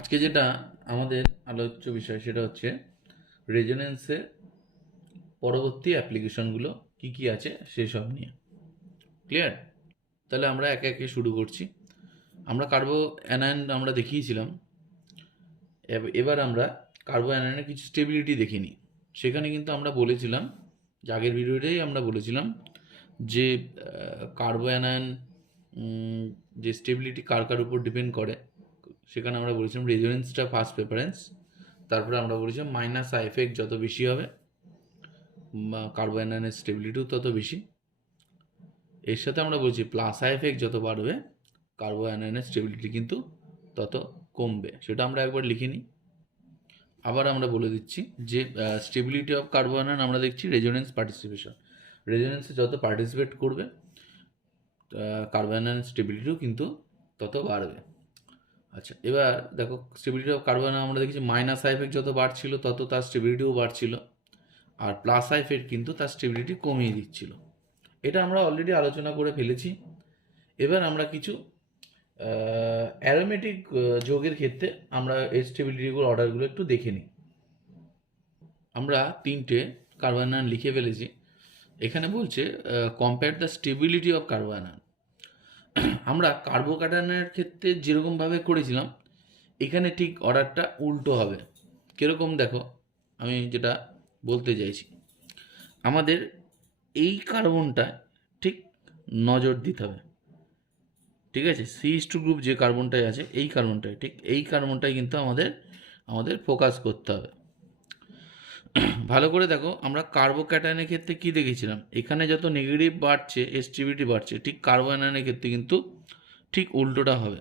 আজকে যেটা আমাদের আলোচ্য বিষয় সেটা হচ্ছে রেজোনেন্সের পরবর্তী অ্যাপ্লিকেশনগুলো কি কি আছে সেসব নিয়ে। ক্লিয়ার? তাহলে আমরা একে একে শুরু করছি। আমরা কার্বো অ্যানায়ন আমরা দেখিয়েছিলাম। এবার আমরা কার্বো অ্যানায়নের কিছু স্টেবিলিটি দেখিনি। সেখানে কিন্তু আমরা বলেছিলাম যে আগের ভিডিওটাই আমরা বলেছিলাম যে কার্বো অ্যানায়ন যে স্টেবিলিটি কার কার উপর ডিপেন্ড করে। সেখানে আমরা বলেছিলাম রেজোনেন্সটা ফার্স্ট প্রেফারেন্স, তারপরে আমরা বলেছিলাম মাইনাস আই এফেক্ট যত বেশি হবে কার্বো অ্যানায়নের স্টেবিলিটিও তত বেশি। এর সাথে আমরা বলছি প্লাস আই এফেক্ট যত বাড়বে কার্বো অ্যানায়নের স্টেবিলিটি কিন্তু তত কমবে। সেটা আমরা একবার লিখে নিই। আবার আমরা বলে দিচ্ছি যে স্টেবিলিটি অফ কার্বো অ্যানায়ন আমরা দেখছি রেজোনেন্স পার্টিসিপেশন। রেজোনেন্সে যত পার্টিসিপেট করবে কার্বো অ্যানায়নের স্টেবিলিটিও কিন্তু তত বাড়বে। আচ্ছা, এবার দেখো স্টেবিলিটি অফ কার্বন আমরা দেখেছি মাইনাস আই এফেক্ট যত বাড়ছিল তত তার স্টেবিলিটিও বাড়ছিল, আর প্লাস আই এফেক্ট কিন্তু তার স্টেবিলিটি কমিয়ে দিচ্ছিল। এটা আমরা অলরেডি আলোচনা করে ফেলেছি। এবার আমরা কিছু অ্যারোমেটিক যোগের ক্ষেত্রে আমরা এই স্টেবিলিটিগুলোর অর্ডারগুলো একটু দেখে নিই। আমরা তিনটে কার্বন লিখে ফেলেছি। এখানে বলছে compare the stability of carbon. আমরা কার্বোক্যাটায়নের ক্ষেত্রে যেরকমভাবে করেছিলাম এখানে ঠিক অর্ডারটা উল্টো হবে। কীরকম দেখো, আমি যেটা বলতে চাইছি, আমাদের এই কার্বনটা ঠিক নজর দিতে হবে। ঠিক আছে, সিএইচ2 গ্রুপ যে কার্বনটাই আছে এই কার্বনটাই ঠিক এই কার্বনটাই কিন্তু আমাদের ফোকাস করতে হবে। ভালো করে দেখো, আমরা কার্বোক্যাটায়নের ক্ষেত্রে কি দেখেছিলাম, এখানে যত নেগেটিভ বাড়ছে এসটিবিটি বাড়ছে, ঠিক কার্বোঅ্যানায়নের ক্ষেত্রে কিন্তু ঠিক উল্টোটা হবে।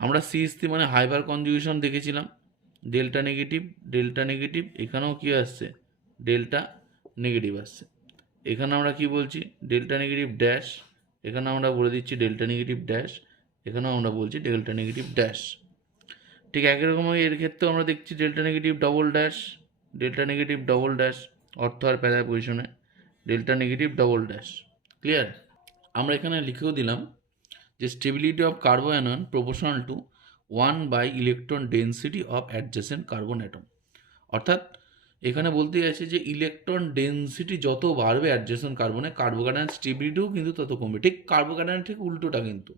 আমরা সিএস3 মানে হাইপার কনজুগেশন দেখেছিলাম, ডেল্টা নেগেটিভ, এখানেও কি আসছে ডেল্টা নেগেটিভ আসছে। এখানে আমরা কি বলছি ডেল্টা নেগেটিভ ড্যাশ, এখানে আমরা বলে দিচ্ছি ডেল্টা নেগেটিভ ড্যাশ, এখানেও আমরা বলছি ডেল্টা নেগেটিভ ড্যাশ। ঠিক একই রকমভাবে এর ক্ষেত্রেও আমরা দেখছি delta negative double dash, delta negative double dash, অর্থ আর প্যারায় পজিশনে delta negative double dash. Clear? আমরা এখানে লিখেও দিলাম যে stability of carbo anion proportional to 1 by electron density of adjacent carbon atom. অর্থাৎ এখানে বলতে চাইছে যে ইলেকট্রন ডেন্সিটি যত বাড়বে অ্যাডজেসেন্ট কার্বনে কার্বোক্যাটায়ন স্টেবিলিটিও কিন্তু তত কমবে। ঠিক কার্বোক্যাটায়ন ঠিক উল্টোটা, কিন্তু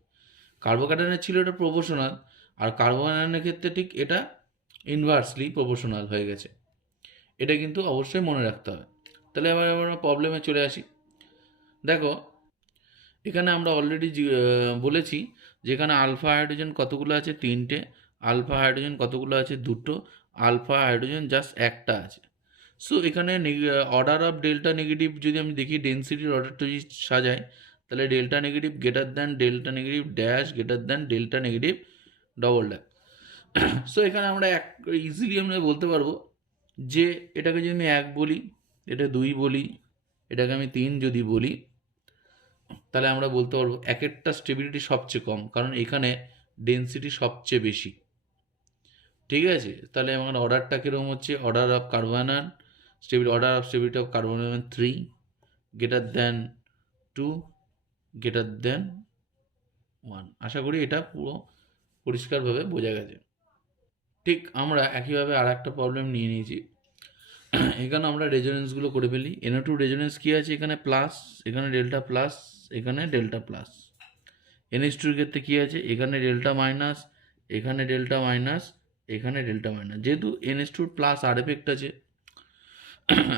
কার্বোক্যাটায়নের ছিল এটা প্রপোর্শনাল, আর কার্বোক্যাটায়নের ক্ষেত্রে ঠিক এটা ইনভার্সলি প্রপোর্শনাল হয়ে গেছে। এটা কিন্তু অবশ্যই মনে রাখতে হবে। তাহলে এবার আমরা প্রবলেমে চলে আসি। দেখো এখানে আমরা অলরেডি বলেছি যেখানে আলফা হাইড্রোজেন কতগুলো আছে, তিনটে, আলফা হাইড্রোজেন কতগুলো আছে, দুটো, আলফা হাইড্রোজেন জাস্ট একটা আছে। সো এখানে অর্ডার অফ ডেল্টা নেগেটিভ যদি আমি দেখি ডেন্সিটির অর্ডারটা যদি সাজাই, তাহলে delta negative greater than delta negative dash greater than delta negative double dash. So এখানে আমরা ইজিলি আমরা বলতে পারবো যে এটাকে যদি আমি 1 বলি, এটা 2 বলি, এটাকে আমি 3 যদি বলি, তাহলে আমরা বলতে পারবো একেরটা স্টেবিলিটি সবচেয়ে কম, কারণ এখানে ডেন্সিটি সবচেয়ে বেশি। ঠিক আছে, তাহলে আমার অর্ডারটা কীরকম হচ্ছে, order of carbon order of stability of carbon 3 greater than 2 greater than 1। আশা করি এটা পুরো পরিষ্কারভাবে বোঝা গেছে। ঠিক আমরা একইভাবে আর একটা প্রবলেম নিয়ে নিয়েছি। এখানে আমরা রেজোনেন্সগুলো করে ফেলি। NO2 রেজোনেন্স কী আছে, এখানে প্লাস, এখানে ডেল্টা প্লাস, এখানে ডেল্টা প্লাস। NH2 এর ক্ষেত্রে কী আছে, এখানে ডেল্টা মাইনাস, এখানে ডেল্টা মাইনাস, এখানে ডেল্টা মাইনাস, যেহেতু NH2 প্লাস আর এফেক্ট আছে।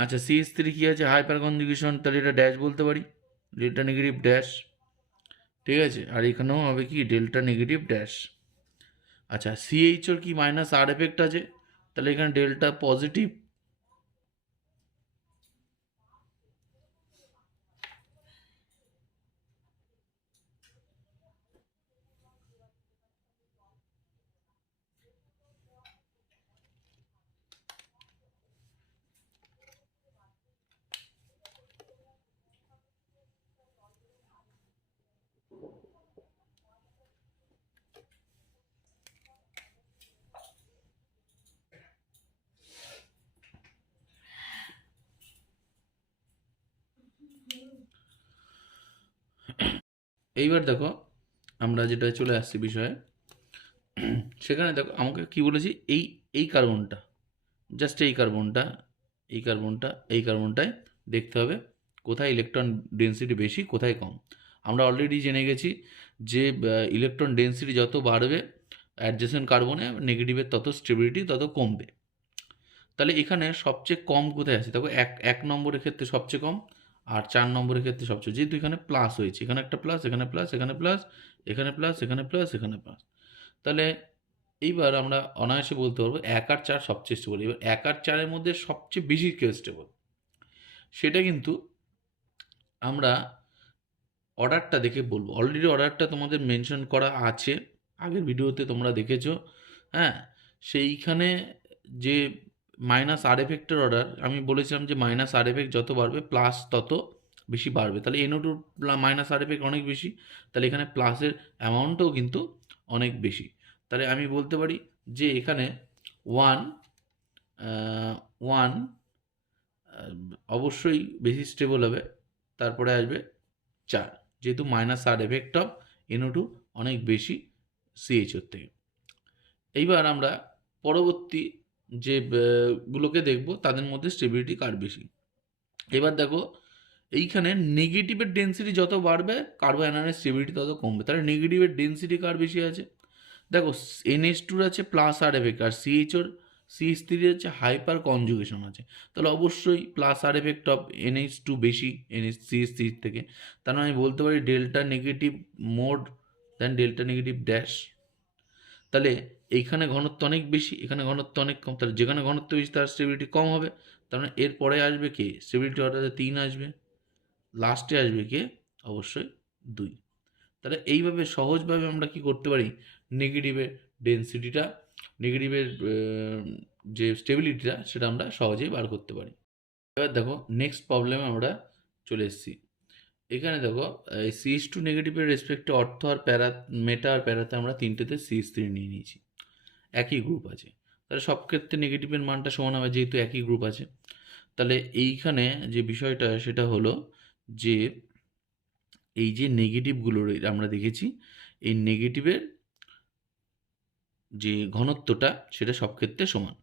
আচ্ছা, CH3 কী আছে, হাইপার কনজুগেশন, তাহলে এটা ড্যাশ বলতে পারি, ডেল্টা নেগেটিভ ড্যাশ। ঠিক আছে, আর এখানেও হবে কি ডেল্টা নেগেটিভ ড্যাশ। আচ্ছা, CH ওর কি মাইনাস আর এফেক্ট আছে, তাহলে এখানে ডেল্টা পজিটিভ। এইবার দেখো আমরা যেটা চলে আসছি বিষয়ে, সেখানে দেখো আমাকে কি বলেছি, এই কার্বনটা, জাস্ট এই কার্বনটা, এই কার্বনটা, এই কার্বনটায় দেখতে হবে কোথায় ইলেকট্রন ডেন্সিটি বেশি কোথায় কম। আমরা অলরেডি জেনে গেছি যে ইলেকট্রন ডেন্সিটি যত বাড়বে অ্যাডজেসেন্ট কার্বনে নেগেটিভের তত স্টেবিলিটি তত কমবে। তাহলে এখানে সবচেয়ে কম কোথায় আছে দেখো, এক নম্বরের ক্ষেত্রে সবচেয়ে কম, আর 4 নম্বরের ক্ষেত্রে সবচেয়ে, যেহেতু এখানে প্লাস হয়েছে, এখানে একটা প্লাস, এখানে প্লাস, এখানে প্লাস, এখানে প্লাস, এখানে প্লাস, এখানে প্লাস। তাহলে এইবার আমরা অনায়াসে বলতে পারবো 1 আর 4 সবচেয়ে স্টেবল। এবার 1 আর 4-এর মধ্যে সবচেয়ে বেশি কেউ স্টেবল, সেটা কিন্তু আমরা অর্ডারটা দেখে বলবো। অলরেডি অর্ডারটা তোমাদের মেনশন করা আছে, আগের ভিডিওতে তোমরা দেখেছো। হ্যাঁ, সেইখানে যে মাইনাস আর এফেক্টের অর্ডার আমি বলেছিলাম যে মাইনাস আর এফেক্ট যত বাড়বে প্লাস তত বেশি বাড়বে। তাহলে NO2 মাইনাস আর এফেক্ট অনেক বেশি, তাহলে এখানে প্লাসের অ্যামাউন্টও কিন্তু অনেক বেশি। তাহলে আমি বলতে পারি যে এখানে 1 1 অবশ্যই বেশি স্টেবল হবে, তারপরে আসবে 4, যেহেতু minus R effect of NO2 অনেক বেশি CH4 থেকে। এইবার আমরা পরবর্তী যে গুলোকে দেখব তাদের মধ্যে স্টেবিলিটি কার বেশি। এবার দেখো এইখানে নেগেটিভের ডেন্সিটি যত বাড়বে কার্বো অ্যানায়নের স্টেবিলিটি তত কমবে। তাহলে নেগেটিভের ডেন্সিটি কার বেশি আছে দেখো, NH2 আছে প্লাস আর এফেক্ট, আর CH3 হচ্ছে হাইপার কনজুগেশন আছে। তাহলে অবশ্যই plus R effect of NH2 বেশি CH3 থেকে। তার মানে আমি বলতে পারি ডেল্টা নেগেটিভ মোড দেন ডেল্টা নেগেটিভ ড্যাশ। তাহলে এইখানে ঘনত্ব অনেক বেশি, এখানে ঘনত্ব অনেক কম, তাহলে যেখানে ঘনত্ব বেশি তার স্টেবিলিটি কম হবে। তার মানে এরপরে আসবে কে, স্টেবিলিটি অর্ডারে 3 আসবে, লাস্টে আসবে কে, অবশ্যই 2। তাহলে এইভাবে সহজভাবে আমরা কি করতে পারি, নেগেটিভের ডেন্সিটিটা, নেগেটিভের যে স্টেবিলিটিটা সেটা আমরা সহজেই বার করতে পারি। এবার দেখো নেক্সট প্রবলেমে আমরা চলে এসেছি। এখানে দেখো এই CH2 নেগেটিভের রেসপেক্টে অর্থ আর মেটা আর প্যারাতে আমরা তিনটেতে CH3 নিয়ে নিয়েছি, একই গ্রুপ আছে। তাহলে সব ক্ষেত্রে নেগেটিভের মানটা সমান হবে যেহেতু একই গ্রুপ আছে। তাহলে এইখানে যে বিষয়টা সেটা হলো যে এই যে নেগেটিভগুলো আমরা দেখেছি, এই নেগেটিভের যে ঘনত্বটা সেটা সব ক্ষেত্রে সমান।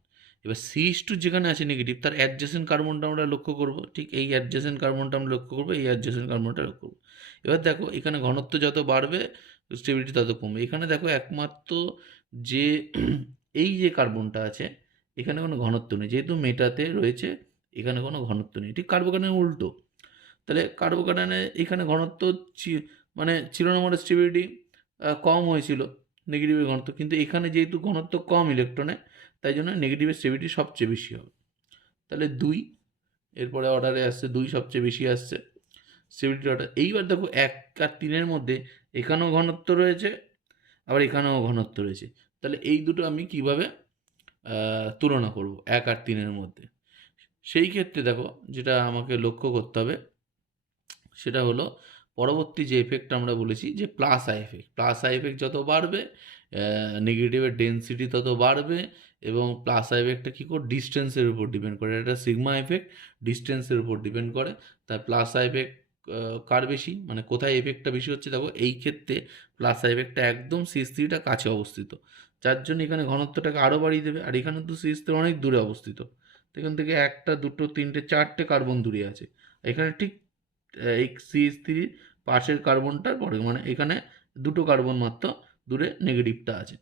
এবার CH2 যেখানে আছে নেগেটিভ তার অ্যাডজেসেন্ট কার্বনটা আমরা লক্ষ্য করব, ঠিক এই অ্যাডজেসেন্ট কার্বনটা আমরা লক্ষ্য করবো, এই অ্যাডজেসেন্ট কার্বনটা লক্ষ্য করবো। এবার দেখো এখানে ঘনত্ব যত বাড়বে স্টেবিলিটি তত কমবে। এখানে দেখো একমাত্র যে এই যে কার্বনটা আছে এখানে কোনো ঘনত্ব নেই, যেহেতু মেটাতে রয়েছে এখানে কোনো ঘনত্ব নেই, ঠিক কার্বোকার্বনের উল্টো। তাহলে কার্বোকার্বনে এখানে ঘনত্ব মানে ছিল না, মানে স্টেবিলিটি কম হয়েছিল নেগেটিভের ঘনত্ব, কিন্তু এখানে যেহেতু ঘনত্ব কম ইলেকট্রনে তাই জন্য নেগেটিভের স্টেবিলিটি সবচেয়ে বেশি হবে। তাহলে 2 এরপরে অর্ডারে আসছে, 2 সবচেয়ে বেশি আসছে স্টেবিলিটি অর্ডার। এইবার দেখো 1 আর 3-এর মধ্যে এখানেও ঘনত্ব রয়েছে আবার এখানেও ঘনত্ব রয়েছে। তাহলে এই দুটো আমি কিভাবে তুলনা করব 1 আর 3-এর মধ্যে, সেই ক্ষেত্রে দেখো যেটা আমাকে লক্ষ্য করতে হবে সেটা হলো পরবর্তী যে এফেক্ট আমরা বলেছি যে plus I effect. Plus I effect যত বাড়বে নেগেটিভের ডেন্সিটি তত বাড়বে, এবং প্লাস আই এফেক্টটা কী করে ডিস্টেন্সের উপর ডিপেন্ড করে, এটা সিগমা এফেক্ট ডিস্টেন্সের উপর ডিপেন্ড করে। তাই প্লাস আই এফেক্ট কার বেশি, মানে কোথায় এফেক্টটা বেশি হচ্ছে দেখো এই ক্ষেত্রে প্লাস আই এফেক্টটা একদম CH3টা কাছে অবস্থিত, যার জন্য এখানে ঘনত্বটাকে আরও বাড়িয়ে দেবে। আর এখানে তো CH3 অনেক দূরে অবস্থিত, তো এখান থেকে 1টা 2টো 3টে 4টে কার্বন দূরে আছে। এখানে ঠিক এই CH3 পাশের কার্বনটার পরে, মানে এখানে 2টো কার্বন মাত্র দূরে নেগেটিভটা আছে।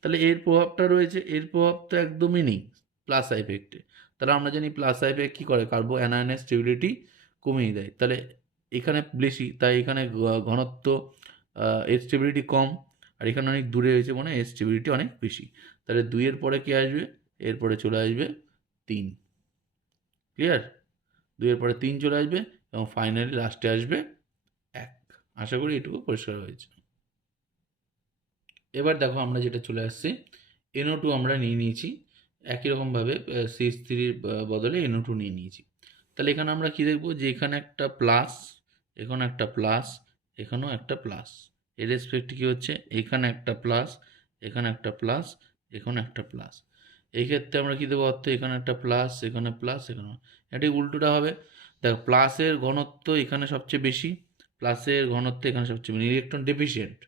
তাহলে এর প্রভাবটা রয়েছে, এর প্রভাব তো একদমই নেই প্লাস এফেক্টে। তাহলে আমরা জানি প্লাস এফেক্ট কী করে, কার্বো অ্যানায়নের স্টেবিলিটি কমিয়ে দেয়। তাহলে এখানে বেশি, তাই এখানে ঘনত্ব এর স্টেবিলিটি কম, আর এখানে অনেক দূরে হয়েছে মানে এর স্টেবিলিটি অনেক বেশি। তাহলে 2-এর পরে কী আসবে, এরপরে চলে আসবে 3। ক্লিয়ার, 2-এর পরে 3 চলে আসবে এবং ফাইনালি লাস্টে আসবে 1। আশা করি এটুকু পরিষ্কার হয়েছে। এবার দেখো আমরা যেটা চলে আসছি, NO2 আমরা নিয়ে নিয়েছি, একই রকমভাবে CH3 বদলে NO2 নিয়ে নিয়েছি। তাহলে এখানে আমরা কি দেখব যে এখানে একটা প্লাস, এখানে একটা প্লাস, এখানেও একটা প্লাস, এর রেসপেক্ট কী হচ্ছে, এখানে একটা প্লাস, এখানে একটা প্লাস, এখানে একটা প্লাস। এই ক্ষেত্রে আমরা কী দেবো অর্থ, এখানে একটা প্লাস, এখানে প্লাস, এখানে, এটি উল্টোটা হবে। দেখো প্লাসের ঘনত্ব এখানে সবচেয়ে বেশি, প্লাসের ঘনত্ব এখানে সবচেয়ে বেশি, ইলেকট্রন ডেফিসিয়েন্ট।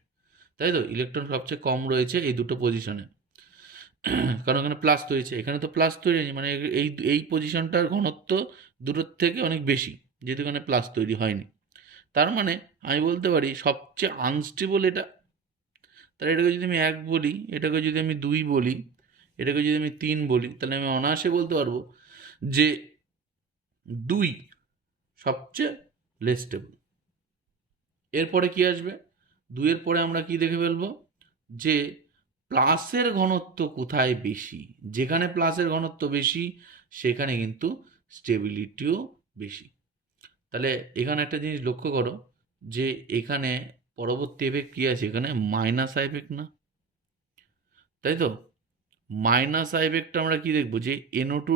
তাই তো? ইলেকট্রন সবচেয়ে কম রয়েছে এই দুটো পজিশনে, কারণ এখানে প্লাস তৈরি হয়েছে, এখানে তো প্লাস তৈরি হয়নি, মানে এই পজিশনটার ঘনত্ব দুটোর থেকে অনেক বেশি, যেহেতু এখানে প্লাস তৈরি হয়নি। তার মানে আমি বলতে পারি সবচেয়ে আনস্টেবল এটা। তাহলে এটাকে যদি আমি 1 বলি, এটাকে যদি আমি 2 বলি, এটাকে যদি আমি 3 বলি, তাহলে আমি অনায়াসে বলতে পারবো যে 2 সবচেয়ে লেস স্টেবল। এরপরে কি আসবে? 2 এর পরে আমরা কি দেখে ফেলবো? যে প্লাসের ঘনত্ব কোথায় বেশি। যেখানে প্লাসের ঘনত্ব বেশি সেখানে কিন্তু স্টেবিলিটিও বেশি। তাহলে এখানে একটা জিনিস লক্ষ্য করো যে এখানে পরবর্তী এফেক্ট কী আছে, এখানে মাইনাস আই এফেক্ট না, তাই তো? মাইনাস আই এফেক্টটা আমরা কি দেখবো, যে NO2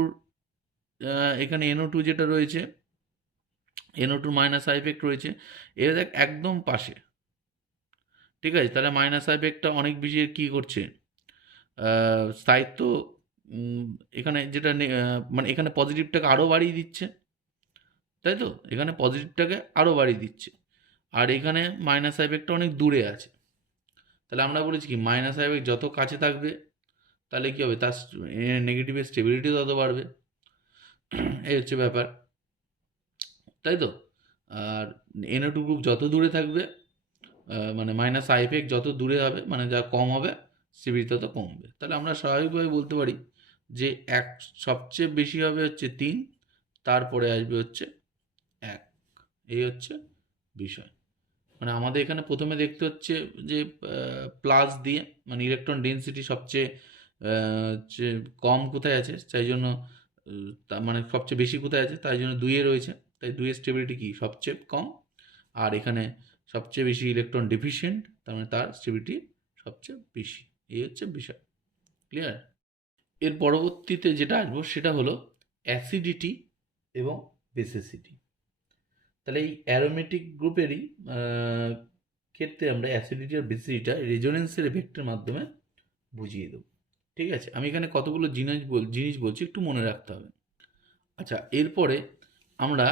এখানে NO2 যেটা রয়েছে, NO2 মাইনাস আই এফেক্ট রয়েছে, এটা দেখ একদম পাশে, ঠিক আছে? তাহলে মাইনাস আই এফেক্টটা অনেক বেশি কী করছে, স্থায়িত্ব, এখানে যেটা মানে এখানে পজিটিভটাকে আরও বাড়িয়ে দিচ্ছে, তাই তো? এখানে পজিটিভটাকে আরও বাড়িয়ে দিচ্ছে, আর এখানে মাইনাস আই এফেক্টটা অনেক দূরে আছে। তাহলে আমরা বলেছি কি, মাইনাস আই এফেক্ট যত কাছে থাকবে তাহলে কী হবে, তার নেগেটিভের স্টেবিলিটি তত বাড়বে, এই হচ্ছে ব্যাপার, তাই তো? আর NO2 গ্রুপ যত দূরে থাকবে, মানে মাইনাস আই এফেক্ট যত দূরে হবে, মানে যা কম হবে, স্টেবিলিটি তত কমবে। তাহলে আমরা স্বাভাবিকভাবে বলতে পারি যে সবচেয়ে বেশি হবে হচ্ছে 3, তারপরে আসবে হচ্ছে 1। এই হচ্ছে বিষয়। মানে আমাদের এখানে প্রথমে দেখতে হচ্ছে যে প্লাস দিয়ে, মানে ইলেকট্রন ডেনসিটি সবচেয়ে যে কম কোথায় আছে, তাই জন্য মানে সবচেয়ে বেশি কোথায় আছে, তাই জন্য 2 রয়েছে, তাই 2 স্টেবিলিটি কি সবচেয়ে কম। আর এখানে সবচেয়ে বেশি ইলেকট্রন ডেফিশিয়েন্ট, তার মানে তার স্টেবিলিটি সবচেয়ে বেশি। এই হচ্ছে বিষয়। ক্লিয়ার? এর পরবর্তীতে যেটা আসবো সেটা হলো অ্যাসিডিটি এবং বেসিসিটি। তাহলে এই অ্যারোমেটিক গ্রুপেরই ক্ষেত্রে আমরা অ্যাসিডিটি আর বেসিসিটিটা রেজোনেন্সের এফেক্টের মাধ্যমে বুঝিয়ে দেবো। ঠিক আছে? আমি এখানে কতগুলো জিনিস বলছি, একটু মনে রাখতে হবে। আচ্ছা, এরপরে আমরা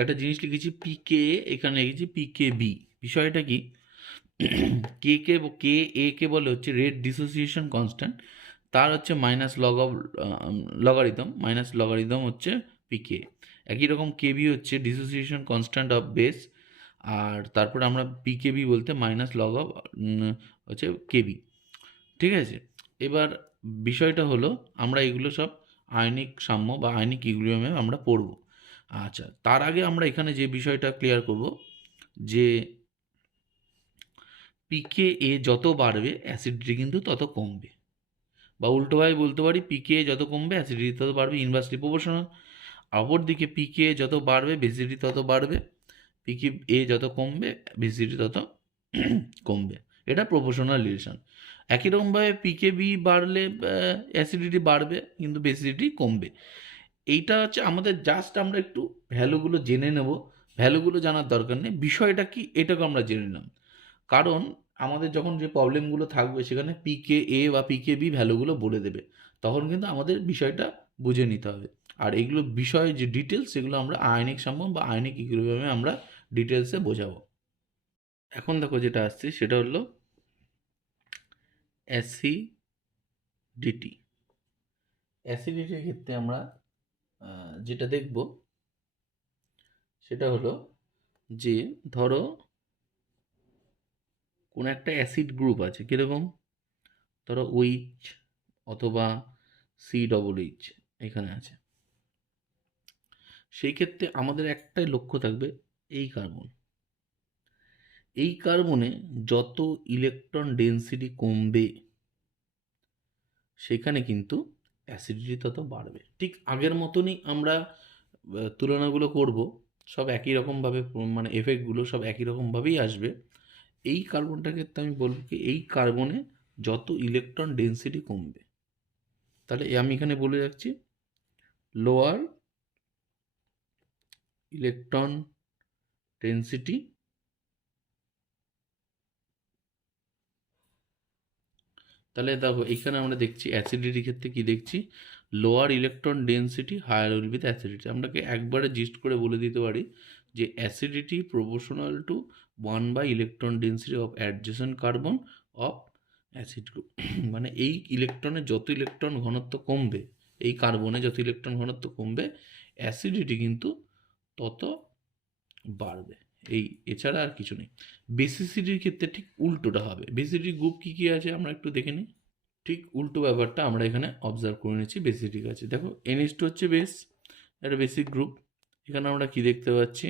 একটা জিনিস লিখেছি পিকে, এখানে লিখেছি পিকেবি। বিষয়টা কি, কে বলে হচ্ছে রেট ডিসোসিয়েশন কনস্ট্যান্ট, তার হচ্ছে মাইনাস লগারিদম হচ্ছে পিকে। একই রকম কেবি হচ্ছে ডিসোসিয়েশন কনস্ট্যান্ট অফ বেস, আর তারপর আমরা পিকেবি বলতে মাইনাস লগ অফ হচ্ছে কেবি। ঠিক আছে? এবার বিষয়টা হলো আমরা এগুলো সব আয়নিক সাম্য বা আয়নিক ইকুইলিব্রিয়ামে আমরা পড়ব। আচ্ছা, তার আগে আমরা এখানে যে বিষয়টা ক্লিয়ার করব যে পিকে যত বাড়বে অ্যাসিডিটি কিন্তু তত কমবে, বা উল্টোভাবে বলতে পারি পিকে যত কমবে অ্যাসিডিটি তত বাড়বে, ইনভার্সলি প্রপোর্শনাল। অপরদিকে পিকে যত বাড়বে বেসিডিটি তত বাড়বে, পিকে যত কমবে বেসিডিটি তত কমবে। এটা প্রপোর্শনাল রিলেশন। একই রকমভাবে পিকেবি বাড়লে অ্যাসিডিটি বাড়বে কিন্তু বেসিডিটি কমবে। এইটা হচ্ছে আমাদের জাস্ট আমরা একটু ভ্যালুগুলো জেনে নেব, ভ্যালুগুলো জানার দরকার নেই, বিষয়টা কি এটাকে আমরা জেনে নিলাম। কারণ আমাদের যখন যে প্রবলেমগুলো থাকবে সেখানে পিকে বা পিকেবি ভ্যালুগুলো বলে দেবে, তখন কিন্তু আমাদের বিষয়টা বুঝে নিতে হবে। আর এইগুলো বিষয়ে যে ডিটেলস সেগুলো আমরা আয়নিক সাম্য বা আয়নিক ইকুইলিব্রিয়ামে আমরা ডিটেলসে বোঝাবো। এখন দেখো যেটা আসছে সেটা হলো অ্যাসিডিটি। অ্যাসিডিটির ক্ষেত্রে আমরা যেটা দেখব সেটা হলো যে ধরো কোনো একটা অ্যাসিড গ্রুপ আছে, কীরকম, ধরো OH অথবা COOH এখানে আছে। সেই ক্ষেত্রে আমাদের একটাই লক্ষ্য থাকবে, এই কার্বনে যত ইলেকট্রন ডেনসিটি কমবে সেখানে কিন্তু অ্যাসিডিটি তত বাড়বে। ঠিক আগের মতনই আমরা তুলনাগুলো করব, সব একই রকমভাবে, মানে এফেক্টগুলো সব একই রকমভাবেই আসবে। এই কার্বনটার ক্ষেত্রে আমি বলবো কি, এই কার্বনে যত ইলেকট্রন ডেনসিটি কমবে, তাহলে আমি এখানে বলে যাচ্ছি লোয়ার ইলেকট্রন ডেনসিটি তাহলে দেখো এখানে আমরা দেখছি অ্যাসিডিটির ক্ষেত্রে কি দেখছি, lower electron density higher will with acidity. আমরাকে একবারে জিস্ট করে বলে দিতে পারি যে acidity proportional to 1 by electron density of adjacent carbon of acid group. মানে এই ইলেকট্রনের যত ইলেকট্রন ঘনত্ব কমবে, এই কার্বনে যত ইলেকট্রন ঘনত্ব কমবে, অ্যাসিডিটি কিন্তু তত বাড়বে। এই এছাড়া আর কিছু নেই। বেসিসিটির ক্ষেত্রে ঠিক উল্টোটা হবে। বেসিসিটি গ্রুপ কী কী আছে আমরা একটু দেখে নিই। ঠিক উল্টো ব্যাপারটা আমরা এখানে অবজার্ভ করে নিচ্ছি। বেসিসিটির কাছে দেখো NH2 হচ্ছে বেস, একটা বেসিক গ্রুপ। এখানে আমরা কি দেখতে পাচ্ছি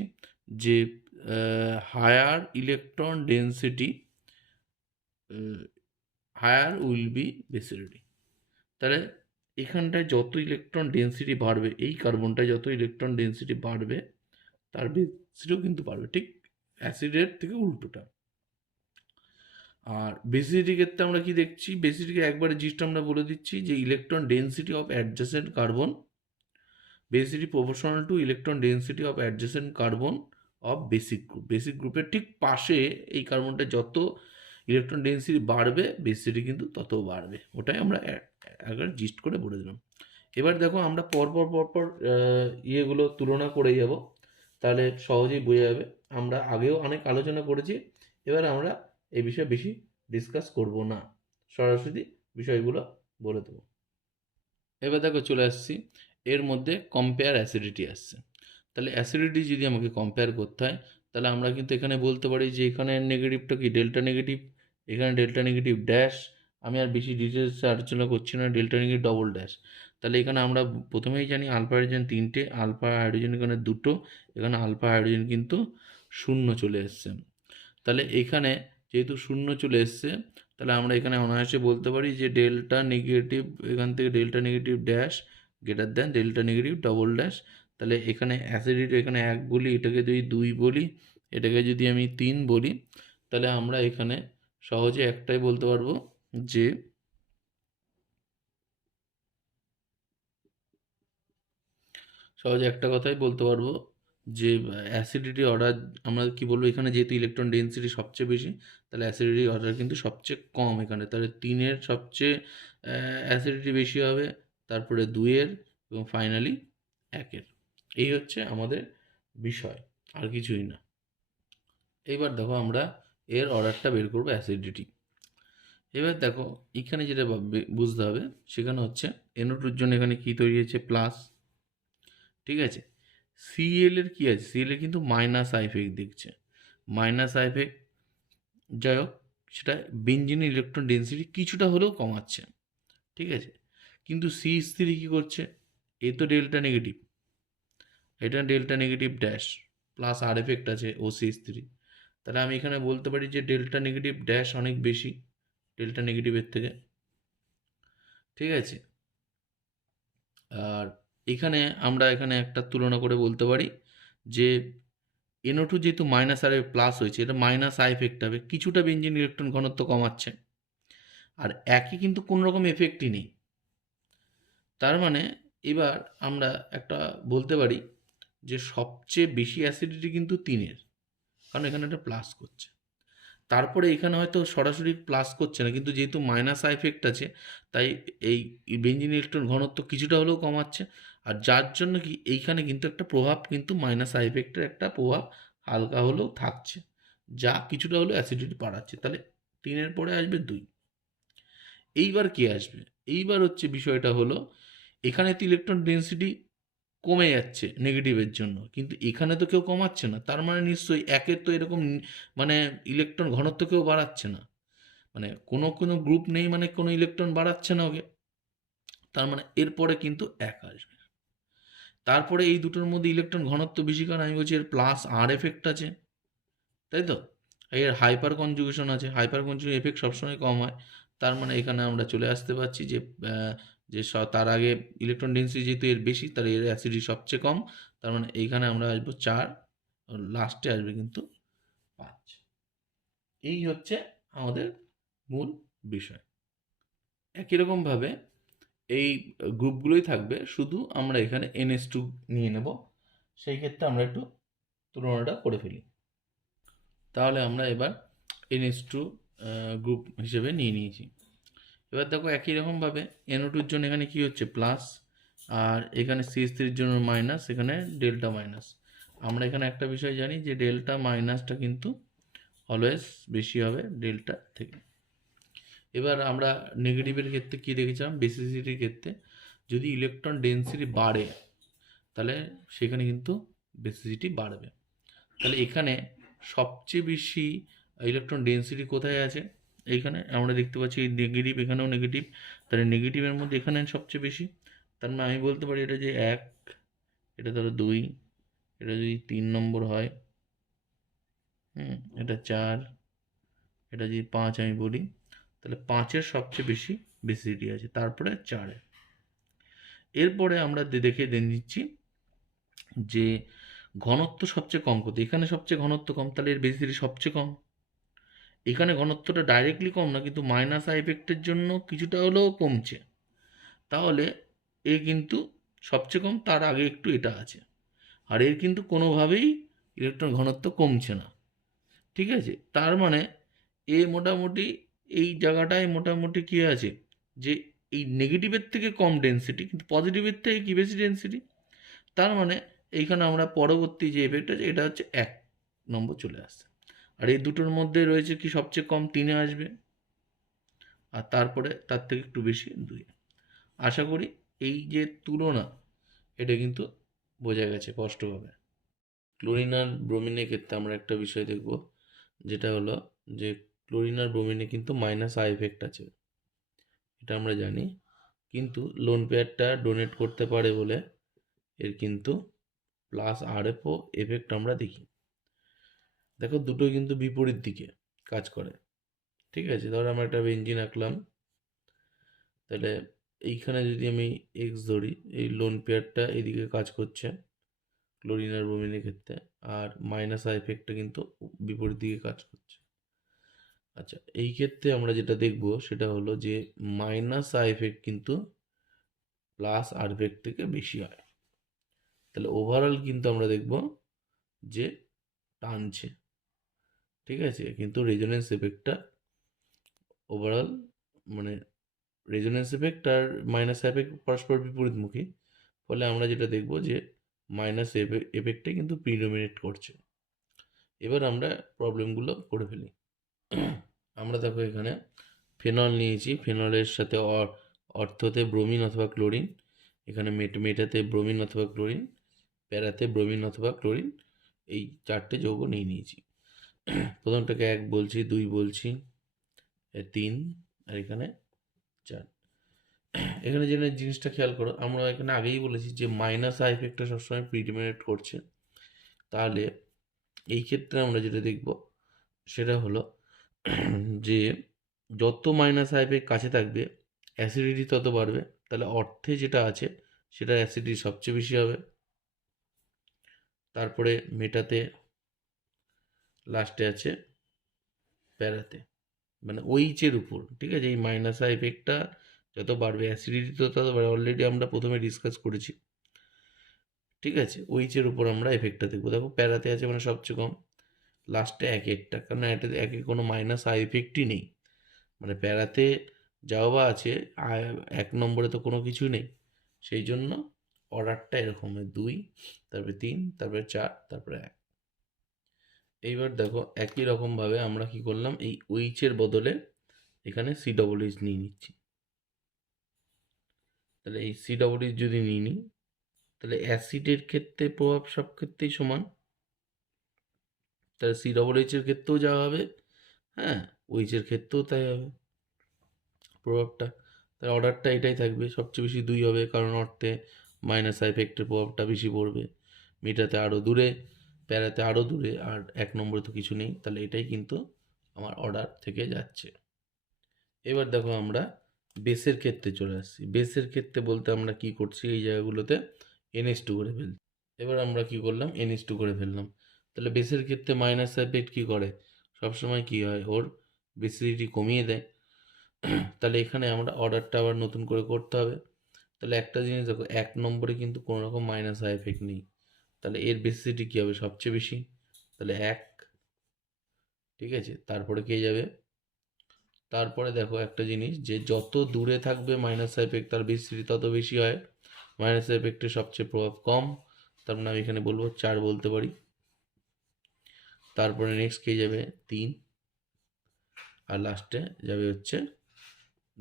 যে higher electron density higher will be basicity. তাহলে এখানটায় যত ইলেকট্রন ডেন্সিটি বাড়বে, এই কার্বনটায় যত ইলেকট্রন ডেন্সিটি বাড়বে তার বেসিটিও কিন্তু বাড়বে, ঠিক অ্যাসিডের থেকে উল্টোটা। আর বেসিডিটির ক্ষেত্রে আমরা কি দেখছি, বেসিডিটিকে একবারে জিস্ট আমরা বলে দিচ্ছি যে electron density of adjacent carbon, basicity proportional to electron density of adjacent carbon of basic group. Basic গ্রুপের ঠিক পাশে এই কার্বনটা যত ইলেকট্রন ডেন্সিটি বাড়বে, বেসিডি কিন্তু তত বাড়বে। ওটাই আমরা একবার জিস্ট করে বলে দিলাম। এবার দেখো আমরা পরপর ইয়েগুলো তুলনা করে যাব, তাহলে সহজেই বোঝা যাবে। আমরা আগেও অনেক আলোচনা করেছি, এবার আমরা এই বিষয়ে বেশি ডিসকাস করব না, সরাসরি বিষয়গুলো বলে দেবো। এবার দেখো চলে আসছি, এর মধ্যে কম্পেয়ার অ্যাসিডিটি আসছে। তাহলে অ্যাসিডিটি যদি আমাকে কম্পেয়ার করতে হয়, তাহলে আমরা কিন্তু এখানে বলতে পারি যে এখানে নেগেটিভটা কি ডেল্টা নেগেটিভ, এখানে ডেল্টা নেগেটিভ ড্যাশ। আমি আর বেশি ডিটেলসে আলোচনা করছি না, ডেল্টা নেগেটিভ ডবল ড্যাশ। তাহলে এখানে আমরা প্রথমেই জানি আলফা হাইড্রোজেন 3টে, আলফা হাইড্রোজেন এখানে 2টো, এখানে আলফা হাইড্রোজেন কিন্তু 0 চলে এসছে। তাহলে এখানে যেহেতু 0 চলে এসছে, তাহলে আমরা এখানে অনায়াসে বলতে পারি যে ডেল্টা নেগেটিভ, এখান থেকে delta negative dash greater than delta negative double dash. তাহলে এখানে অ্যাসিডিটি এখানে 1 বলি, এটাকে যদি 2 বলি, এটাকে যদি আমি 3 বলি, তাহলে আমরা এখানে সহজে একটাই বলতে পারবো যে সহজে একটা কথাই বলতে পারবো যে অ্যাসিডিটি অর্ডার আমরা কি বলবো, এখানে যেহেতু ইলেকট্রন ডেন্সিটি সবচেয়ে বেশি, তাহলে অ্যাসিডিটি অর্ডার কিন্তু সবচেয়ে কম এখানে। তাহলে 3-এর সবচেয়ে অ্যাসিডিটি বেশি হবে, তারপরে 2-এর, এবং ফাইনালি 1-এর। এই হচ্ছে আমাদের বিষয়, আর কিছুই না। এইবার দেখো আমরা এর অর্ডারটা বের করবো অ্যাসিডিটি। এবার দেখো এখানে যেটা বুঝতে হবে সেখানে হচ্ছে NO2-র জন্য এখানে কি তৈরি হয়েছে, প্লাস। ঠিক আছে, সিএল এর কি আছে, সিএল এর কিন্তু মাইনাস আইফেক্ট দিচ্ছে, মাইনাস আইফেক্ট। যাই হোক, সেটা বেঞ্জিনের ইলেকট্রন ডেন্সিটি কিছুটা হলেও কমাচ্ছে। ঠিক আছে, কিন্তু CH3 কী করছে, এ তো ডেল্টা নেগেটিভ, এটা ডেল্টা নেগেটিভ ড্যাশ, প্লাস আর এফেক্ট আছে ও CH3। তাহলে আমি এখানে বলতে পারি যে ডেল্টা নেগেটিভ ড্যাশ অনেক বেশি ডেল্টা নেগেটিভের থেকে। ঠিক আছে, আর এখানে আমরা এখানে একটা তুলনা করে বলতে পারি যে NO2 যেহেতু মাইনাস আর প্লাস হয়েছে, এটা মাইনাস আই এফেক্ট হবে, কিছুটা বেঞ্জিন ইলেকট্রন ঘনত্ব কমাচ্ছে, আর একই কিন্তু কোনো রকম এফেক্টই নেই। তার মানে এবার আমরা একটা বলতে পারি যে সবচেয়ে বেশি অ্যাসিডিটি কিন্তু 3-এর, কারণ এখানে একটা প্লাস করছে। তারপরে এখানে হয়তো সরাসরি প্লাস করছে না, কিন্তু যেহেতু মাইনাস আই এফেক্ট আছে, তাই এই বেঞ্জিন ইলেকট্রন ঘনত্ব কিছুটা হলেও কমাচ্ছে। আর যার জন্য কি এইখানে কিন্তু একটা প্রভাব, কিন্তু মাইনাস আই এফেক্টের একটা প্রভাব হালকা হলেও থাকছে, যা কিছুটা হলেও অ্যাসিডিটি বাড়াচ্ছে। তাহলে 3-এর পরে আসবে 2। এইবার কি আসবে, এইবার হচ্ছে বিষয়টা হলো এখানে তো ইলেকট্রন ডেন্সিটি কমে যাচ্ছে নেগেটিভের জন্য, কিন্তু এখানে তো কেউ কমাচ্ছে না। তার মানে নিশ্চয়ই 1-এর তো এরকম মানে ইলেকট্রন ঘনত্ব কেউ বাড়াচ্ছে না, মানে কোনো গ্রুপ নেই, মানে কোনো ইলেকট্রন বাড়াচ্ছে না ওকে। তার মানে এরপরে কিন্তু 1 আসবে। তারপরে এই দুটোর মধ্যে ইলেকট্রন ঘনত্ব বেশি, কারণ আমি বলছি এর প্লাস আর এফেক্ট আছে, তাই তো। এর হাইপার কনজুগেশন আছে, হাইপার কনজুগেশন এফেক্ট সবসময় কম হয়। তার মানে এখানে আমরা চলে আসতে পারছি যে তার আগে ইলেকট্রন ডেন্সিটি যেহেতু এর বেশি, তার এর অ্যাসিডিটি সবচেয়ে কম। তার মানে এইখানে আমরা আসবো 4, লাস্টে আসবে কিন্তু 5। এই হচ্ছে আমাদের মূল বিষয়। একই রকমভাবে এই গ্রুপগুলোই থাকবে, শুধু আমরা এখানে NH2 নিয়ে নেব। সেই ক্ষেত্রে আমরা একটু তুলনাটা করে ফেলি। তাহলে আমরা এবার NH2 গ্রুপ হিসেবে নিয়ে নিয়েছি। এবার দেখো একই রকমভাবে NO2-র জন্য এখানে কি হচ্ছে, প্লাস, আর এখানে CH3-র জন্য মাইনাস, এখানে ডেল্টা মাইনাস। আমরা এখানে একটা বিষয় জানি যে ডেল্টা মাইনাসটা কিন্তু অলওয়েজ বেশি হবে ডেল্টা থেকে। এবার আমরা নেগেটিভের ক্ষেত্রে কী দেখেছিলাম, বেসিসিটির ক্ষেত্রে যদি ইলেকট্রন ডেন্সিটি বাড়ে তাহলে সেখানে কিন্তু বেসিসিটি বাড়বে। তাহলে এখানে সবচেয়ে বেশি ইলেকট্রন ডেন্সিটি কোথায় আছে? এইখানে আমরা দেখতে পাচ্ছি নেগেটিভ, এখানেও নেগেটিভ, তাহলে নেগেটিভের মধ্যে এখানে সবচেয়ে বেশি। তার মানে আমি বলতে পারি এটা যে 1, এটা ধরো 2, এটা যদি 3 নম্বর হয়, এটা 4, এটা যদি 5 আমি বলি, তাহলে 5-এর সবচেয়ে বেশি বেসিসিটি আছে, তারপরে 4-এ। এরপরে আমরা দেখে নিচ্ছি যে ঘনত্ব সবচেয়ে কম কোথায়। এখানে সবচেয়ে ঘনত্ব কম, তাহলে এর বেসিসিটি সবচেয়ে কম। এখানে ঘনত্বটা ডাইরেক্টলি কম না, কিন্তু মাইনাস আই ইফেক্টের জন্য কিছুটা হলেও কমছে, তাহলে এ কিন্তু সবচেয়ে কম, তার আগে একটু এটা আছে। আর এর কিন্তু কোনোভাবেই ইলেকট্রন ঘনত্ব কমছে না, ঠিক আছে। তার মানে এ মোটামুটি এই জায়গাটায় মোটামুটি কী আছে, যে এই নেগেটিভের থেকে কম ডেন্সিটি, কিন্তু পজিটিভের থেকে কি বেশি ডেন্সিটি। তার মানে এইখানে আমরা পরবর্তী যে এফেক্ট আছে এটা হচ্ছে 1 নম্বর চলে আসছে। আর এই দুটোর মধ্যে রয়েছে কি সবচেয়ে কম 3-এ আসবে, আর তারপরে তার থেকে একটু বেশি 2-এ। আশা করি এই যে তুলনা, এটা কিন্তু বোঝা গেছে স্পষ্টভাবে। ক্লোরিন আর ব্রোমিনের ক্ষেত্রে আমরা একটা বিষয় দেখব, যেটা হলো যে ক্লোরিন আর ব্রোমিনে কিন্তু মাইনাস আই এফেক্ট আছে, এটা আমরা জানি, কিন্তু লোন পেয়ারটা ডোনেট করতে পারে বলে এর কিন্তু প্লাস আরএফও এফেক্ট আমরা দেখি। দেখো দুটোই কিন্তু বিপরীত দিকে কাজ করে, ঠিক আছে। ধরো আমরা একটা বেঞ্জিন আঁকলাম, তাহলে এইখানে যদি আমি এক্স ধরি, এই লোন পেয়ারটা এদিকে কাজ করছে ক্লোরিন আর ব্রোমিনের ক্ষেত্রে, আর মাইনাস আই এফেক্টটা কিন্তু বিপরীত দিকে কাজ করছে। আচ্ছা, এই ক্ষেত্রে আমরা যেটা দেখব সেটা হলো যে মাইনাস আই এফেক্ট কিন্তু প্লাস আর এফেক্ট থেকে বেশি হয়। তাহলে ওভারঅল কিন্তু আমরা দেখব যে টানছে, ঠিক আছে, কিন্তু রেজোনেন্স এফেক্টটা ওভারঅল মানে রেজোনেন্স এফেক্ট আর মাইনাস এফেক্ট পরস্পর বিপরীতমুখী, ফলে আমরা যেটা দেখব যে মাইনাস এফেক্টে কিন্তু প্রিডোমিনেট করছে। এবার আমরা প্রবলেমগুলো করে ফেলি। আমরা দেখো এখানে ফেনল নিয়েছি, ফেনলের সাথে অর্থতে ব্রোমিন অথবা ক্লোরিন, এখানে মেটাতে ব্রোমিন অথবা ক্লোরিন, প্যারাতে ব্রোমিন অথবা ক্লোরিন, এই 4টে যৌগ নিয়েছি। প্রথমটাকে 1 বলছি, 2 বলছি, 3, আর এখানে 4। এখানে যে জিনিসটা খেয়াল করো, আমরা এখানে আগেই বলেছি যে মাইনাস আই এফেক্টটা সবসময় প্রিডোমিনেট করছে। তাহলে এই ক্ষেত্রে আমরা যেটা দেখব সেটা হলো যে যত মাইনাস আই এফেক্ট কাছে থাকবে অ্যাসিডিটি তত বাড়বে। তাহলে অর্থে যেটা আছে সেটা অ্যাসিডিটি সবচেয়ে বেশি হবে, তারপরে মেটাতে, লাস্টে আছে প্যারাতে, মানে ওইচের উপর, ঠিক আছে। এই মাইনাস আই এফেক্টটা যত বাড়বে অ্যাসিডিটি তত বাড়বে, অলরেডি আমরা প্রথমে ডিসকাস করেছি, ঠিক আছে। ওইচের উপর আমরা এফেক্টটা দেখবো। দেখো প্যারাতে আছে মানে সবচেয়ে কম, লাস্টে 1-1টা, কারণ এটাতে একে কোনো মাইনাস আই এফেক্টই নেই, মানে প্যারাতে যাও বা আছে 1 নম্বরে তো কোনো কিছু নেই, সেই জন্য অর্ডারটা এরকম হয় 2, তারপরে 3, তারপরে 4, তারপরে 1। এইবার দেখো একই রকমভাবে আমরা কি করলাম, এই ওইচের বদলে এখানে সি ডবল এইচ নিয়ে নিচ্ছি। তাহলে এই সি ডবল এইচ যদি নিয়ে নিই, তাহলে অ্যাসিডের ক্ষেত্রে প্রভাব সব ক্ষেত্রেই সমান, তাহলে সি ডবল এইচের ক্ষেত্রেও যা হবে, হ্যাঁ, ওইচের ক্ষেত্রেও তাই হবে প্রভাবটা। তাই অর্ডারটা এটাই থাকবে, সবচেয়ে বেশি 2 হবে, কারণ অর্থে মাইনাস এফেক্টের প্রভাবটা বেশি পড়বে, মিটাতে আরও দূরে, প্যারাতে আরও দূরে, আর 1 নম্বরে তো কিছু নেই, তাহলে এটাই কিন্তু আমার অর্ডার থেকে যাচ্ছে। এবার দেখো আমরা বেসের ক্ষেত্রে চলে আসছি। বেসের ক্ষেত্রে বলতে আমরা কি করছি, এই জায়গাগুলোতে NH2 করে ফেলছি। এবার আমরা কি করলাম, NH2 করে ফেললাম। তাহলে বেসের ক্ষেত্রে মাইনাস এফেক্ট কি করে, সবসময় কি হয়, ওর বেসিডিটি কমিয়ে দেয়। তাহলে এখানে আমরা অর্ডারটা আবার নতুন করে করতে হবে। তাহলে একটা জিনিস দেখো, 1 নম্বরে কিন্তু কোনো রকম মাইনাস আই এফেক্ট নেই, তাহলে এর বেসিডিটি কী হবে, সবচেয়ে বেশি, তাহলে 1, ঠিক আছে। তারপরে কে যাবে, তারপরে দেখো একটা জিনিস, যে যত দূরে থাকবে মাইনাস এফেক্ট তার বেসিডিটি তত বেশি হয়, মাইনাস এফেক্টের সবচেয়ে প্রভাব কম, তার মানে আমি এখানে বলবো 4 বলতে পারি। তারপরে নেক্সট কে যাবে, 3, আর লাস্টে যাবে হচ্ছে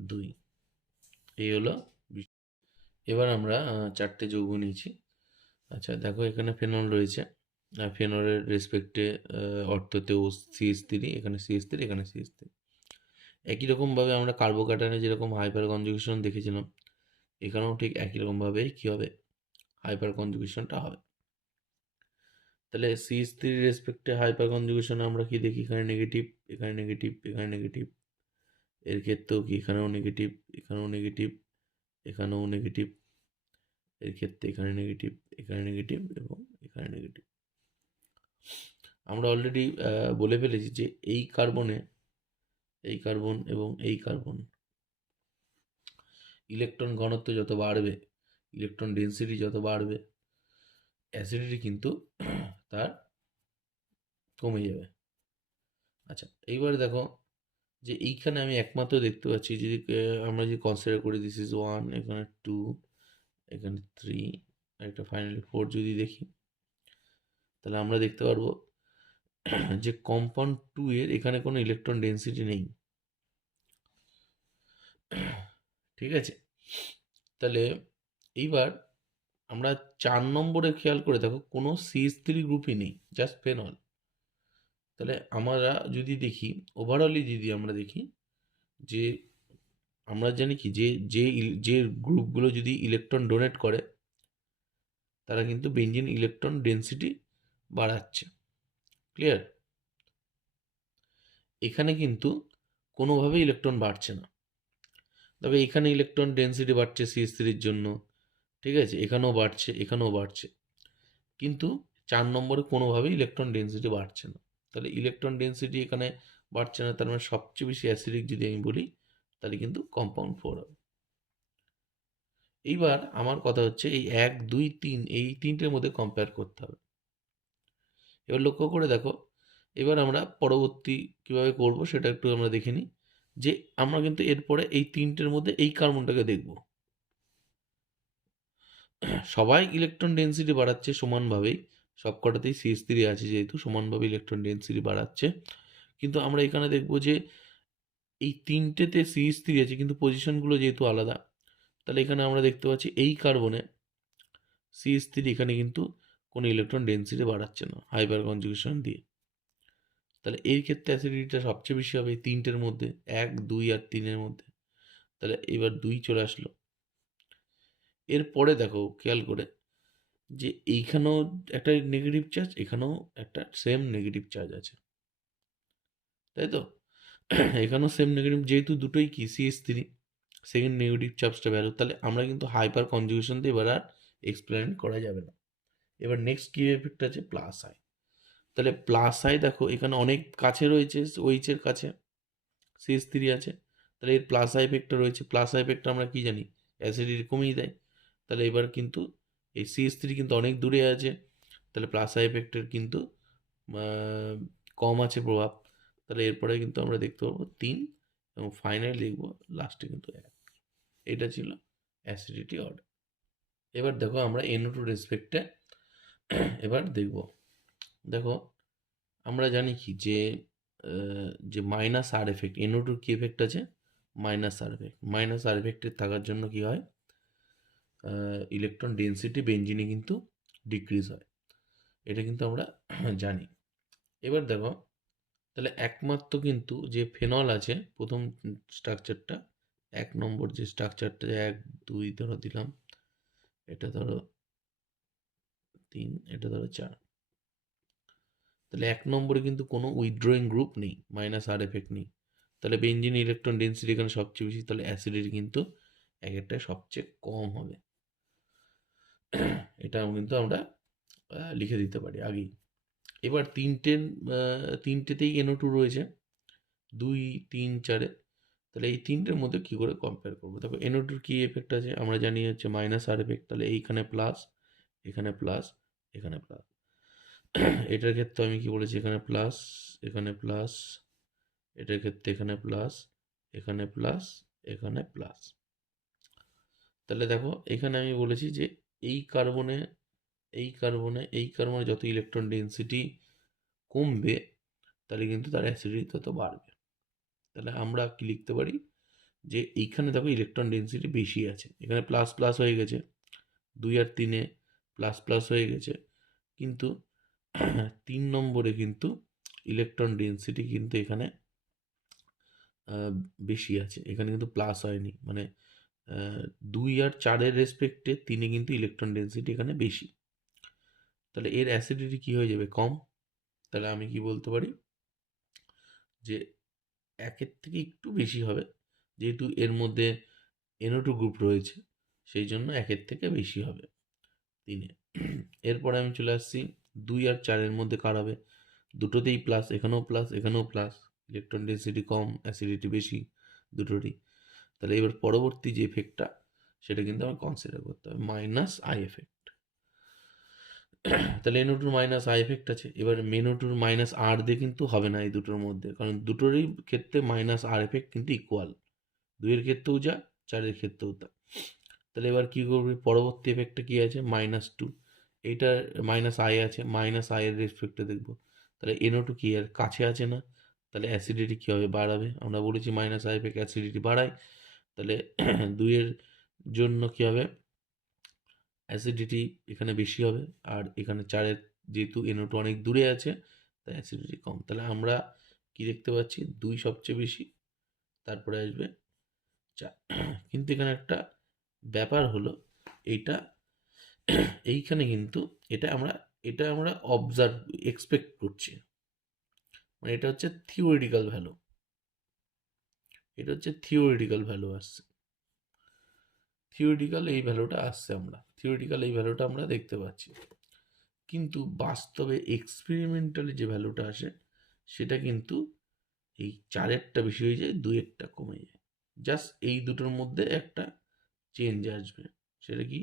2। এই হলো এবার আমরা 4টে যৌগ নিয়েছি। আচ্ছা দেখো এখানে ফেনল রয়েছে, ফেনলের রেসপেক্টে অর্থতেও CH3, এখানে CH3, এখানে CH3। একই রকমভাবে আমরা কার্বোক্যাটায়নে যেরকম হাইপার কনজুগেশন দেখেছিলাম, এখানেও ঠিক একই রকমভাবে কী হবে, হাইপার কনজুগেশনটা হবে। তাহলে CH3 রেসপেক্টে হাইপার কনজুগেশনে আমরা কি দেখি, এখানে নেগেটিভ, এখানে নেগেটিভ, এখানে নেগেটিভ। এর ক্ষেত্রেও কি এখানেও নেগেটিভ, এখানেও নেগেটিভ, এখানেও নেগেটিভ। এর ক্ষেত্রে এখানে নেগেটিভ, এখানে নেগেটিভ এবং এখানে নেগেটিভ। আমরা অলরেডি বলে ফেলেছি যে এই কার্বনে, এই কার্বন এবং এই কার্বন ইলেকট্রন ঘনত্ব যত বাড়বে, ইলেকট্রন ডেন্সিটি যত বাড়বে, অ্যাসিডিটি কিন্তু তার কমে যাবে। আচ্ছা এইবার দেখো যে এইখানে আমি একমাত্র দেখতে পাচ্ছি যদি আমরা যদি কনসিডার করি দিস ইজ 1, এখানে 2, এখানে 3, একটা ফাইনালি 4 যদি দেখি, তাহলে আমরা দেখতে পারবো যে কম্পাউন্ড 2 এর এখানে কোনো ইলেকট্রন ডেন্সিটি নেই। ঠিক আছে, তাহলে এইবার আমরা 4 নম্বরে খেয়াল করে দেখো কোনো CH3 গ্রুপই নেই, জাস্ট ফেনল। তাহলে আমরা যদি দেখি ওভারঅলি, যদি আমরা দেখি যে আমরা জানি কি যে যে যে গ্রুপগুলো যদি ইলেকট্রন ডোনেট করে তারা কিন্তু বেঞ্জিন ইলেকট্রন ডেন্সিটি বাড়াচ্ছে। ক্লিয়ার? এখানে কিন্তু কোনোভাবে ইলেকট্রন বাড়ছে না, তবে এখানে ইলেকট্রন ডেন্সিটি বাড়ছে CH3-র জন্য। ঠিক আছে, এখানেও বাড়ছে, এখানেও বাড়ছে, কিন্তু 4 নম্বরে কোনোভাবেই ইলেকট্রন ডেন্সিটি বাড়ছে না। তাহলে ইলেকট্রন ডেন্সিটি এখানে বাড়ছে না, তার মানে সবচেয়ে বেশি অ্যাসিডিক যদি আমি বলি তাহলে কিন্তু কম্পাউন্ড 4 হবে। এইবার আমার কথা হচ্ছে এই 1, 2, 3 এই তিনটের মধ্যে কম্পেয়ার করতে হবে। এবার লক্ষ্য করে দেখো, এবার আমরা পরবর্তী কিভাবে করব সেটা একটু আমরা দেখে নিই। যে আমরা কিন্তু এরপরে এই তিনটের মধ্যে এই কার্বনটাকে দেখব। সবাই ইলেকট্রন ডেন্সিটি বাড়াচ্ছে সমানভাবেই, সবকটাতেই CH3 আছে যেহেতু সমানভাবে ইলেকট্রন ডেন্সিটি বাড়াচ্ছে, কিন্তু আমরা এখানে দেখব যে এই তিনটেতে CH3 আছে কিন্তু পজিশনগুলো যেহেতু আলাদা, তাহলে এখানে আমরা দেখতে পাচ্ছি এই কার্বনে CH3 এখানে কিন্তু কোনো ইলেকট্রন ডেন্সিটি বাড়াচ্ছে না হাইপার কনজুগেশন দিয়ে। তাহলে এই ক্ষেত্রে অ্যাসিডিটিটা সবচেয়ে বেশি হবে এই তিনটের মধ্যে, 1, 2 আর 3-এর মধ্যে। তাহলে এবার 2 চলে আসলো। এরপরে দেখো খেয়াল করে যে এইখানেও একটা নেগেটিভ চার্জ, এখানেও একটা সেম নেগেটিভ চার্জ আছে, তাই তো? এখানেও সেম নেগেটিভ, যেহেতু দুটোই কি CH3, সেকেন্ড নেগেটিভ চার্জটা ভ্যালু, তাহলে আমরা কিন্তু হাইপার কনজুগেশন দিয়ে এবার আর এক্সপ্লেন করা যাবে না। এবার নেক্সট কি এফেক্ট আছে, প্লাস আই। তাহলে প্লাস আই দেখো এখানে অনেক কাছে রয়েছে, OH-এর কাছে CH3 আছে, তাহলে এর প্লাস আই এফেক্টটা রয়েছে। প্লাস আই এফেক্টটা আমরা কি জানি, অ্যাসিডিটি কমিয়ে দেয়। তাহলে এবার কিন্তু এই CH3 কিন্তু অনেক দূরে আছে, তাহলে প্লাস আই এফেক্টের কিন্তু কম আছে প্রভাব। তাহলে এরপরে কিন্তু আমরা দেখতে পাবো 3 এবং ফাইনালি লিখবো লাস্টে কিন্তু 1। এটা ছিল অ্যাসিডিটি অর্ডার। এবার দেখো আমরা NO2 রেসপেক্টে এবার দেখব। দেখো আমরা জানি কি যে যে মাইনাস আর এফেক্ট, NO2 কি এফেক্ট আছে, মাইনাস আর এফেক্ট। মাইনাস আর এফেক্টের থাকার জন্য কি হয়, ইলেকট্রন ডেন্সিটি বেঞ্জিনে কিন্তু ডিক্রিজ হয়, এটা কিন্তু আমরা জানি। এবার দেখো তাহলে একমাত্র কিন্তু যে ফেনল আছে প্রথম স্ট্রাকচারটা, 1 নম্বর যে স্ট্রাকচারটা, 1, 2 ধরো দিলাম, এটা ধরো 3, এটা ধরো 4। তাহলে 1 নম্বরে কিন্তু কোনো উইথড্রয়িং গ্রুপ নেই, মাইনাস আর এফেক্ট নেই। তাহলে বেঞ্জিন ইলেকট্রন ডেন্সিটি এখানে সবচেয়ে বেশি, তাহলে অ্যাসিডিটি কিন্তু এক একটায় সবচেয়ে কম হবে। এটা কিন্তু আমরা লিখে দিতে পারি আগেই। এবার তিনটেতেই NO2 রয়েছে, 2, 3, 4-এ। তাহলে এই তিনটের মধ্যে কী করে কম্পেয়ার করবো, দেখো NO2-র কী এফেক্ট আছে আমরা জানি হচ্ছে মাইনাস আর এফেক্ট। তাহলে এইখানে প্লাস, এখানে প্লাস, এখানে প্লাস। এটার ক্ষেত্রে আমি কি বলেছি, এখানে প্লাস, এখানে প্লাস, এটার ক্ষেত্রে এখানে প্লাস, এখানে প্লাস, এখানে প্লাস। তাহলে দেখো এখানে আমি বলেছি যে এই কার্বনে, এই কার্বনে, এই কার্বনে যত ইলেকট্রন ডেন্সিটি কমবে তাহলে কিন্তু তার অ্যাসিডিটি তত বাড়বে। তাহলে আমরা কি লিখতে পারি, যে এইখানে দেখো ইলেকট্রন ডেন্সিটি বেশি আছে, এখানে প্লাস প্লাস হয়ে গেছে, 2 আর 3-এ প্লাস প্লাস হয়ে গেছে, কিন্তু 3 নম্বরে কিন্তু ইলেকট্রন ডেন্সিটি কিন্তু এখানে বেশি আছে, এখানে কিন্তু প্লাস হয়নি, মানে 2 আর 4-এর রেসপেক্টে 3-এ কিন্তু ইলেকট্রন ডেন্সিটি এখানে বেশি। তাহলে এর অ্যাসিডিটি কি হয়ে যাবে? কম। তাহলে আমি কি বলতে পারি যে 1-এর থেকে একটু বেশি হবে, যেহেতু এর মধ্যে NO2 গ্রুপ রয়েছে, সেই জন্য 1-এর থেকে বেশি হবে 3-এ। এরপরে আমি চলে আসছি 2 আর 4-এর মধ্যে কার হবে? দুটোতেই প্লাস, এখানেও প্লাস, এখানেও প্লাস, ইলেকট্রন ডেন্সিটি কম, অ্যাসিডিটি বেশি, দুটোরই। তাহলে এবার পরবর্তী যে এফেক্টটা, সেটা কিন্তু আমার কনসিডার করতে হবে, মাইনাস আই এফেক্ট। তাহলে NO2 মাইনাস আই এফেক্ট আছে। এবার NO2 মাইনাস আর দিয়ে কিন্তু হবে না এই দুটোর মধ্যে, কারণ দুটোরই ক্ষেত্রে মাইনাস আর এফেক্ট কিন্তু ইকুয়াল, 2-এর ক্ষেত্রেও যা, 4-এর ক্ষেত্রেও তা। তাহলে এবার কী করবে? পরবর্তী এফেক্টটা কী আছে? -2, এইটার মাইনাস আই আছে, মাইনাস আইয়ের রেসপেক্টে দেখবো। তাহলে NO2 কি এর কাছে আছে না, তাহলে অ্যাসিডিটি কী হবে? বাড়াবে। আমরা বলেছি মাইনাস আই এফেক্ট অ্যাসিডিটি বাড়ায়, তাহলে 2-এর জন্য কী হবে? অ্যাসিডিটি এখানে বেশি হবে, আর এখানে 4-এর যেহেতু NO2 অনেক দূরে আছে, তাই অ্যাসিডিটি কম। তাহলে আমরা কি দেখতে পাচ্ছি? 2 সবচেয়ে বেশি, তারপরে আসবে 4। কিন্তু এখানে একটা ব্যাপার হলো, এইটা এইখানে কিন্তু এটা আমরা অবজার্ভ এক্সপেক্ট করছি, মানে এটা হচ্ছে থিওরিটিক্যাল ভ্যালু, এটা হচ্ছে থিওরিটিক্যাল ভ্যালু আসছে, থিওরিটিক্যাল এই ভ্যালুটা আসছে, থিওরিটিক্যাল এই ভ্যালুটা আমরা দেখতে পাচ্ছি, কিন্তু বাস্তবে এক্সপেরিমেন্টালি যে ভ্যালুটা আসে, সেটা কিন্তু এই 4-এরটা বেশি হয়ে যায়, 2-এরটা কমে যায়। জাস্ট এই দুটোর মধ্যে একটা চেঞ্জ আসবে, সেটা কি?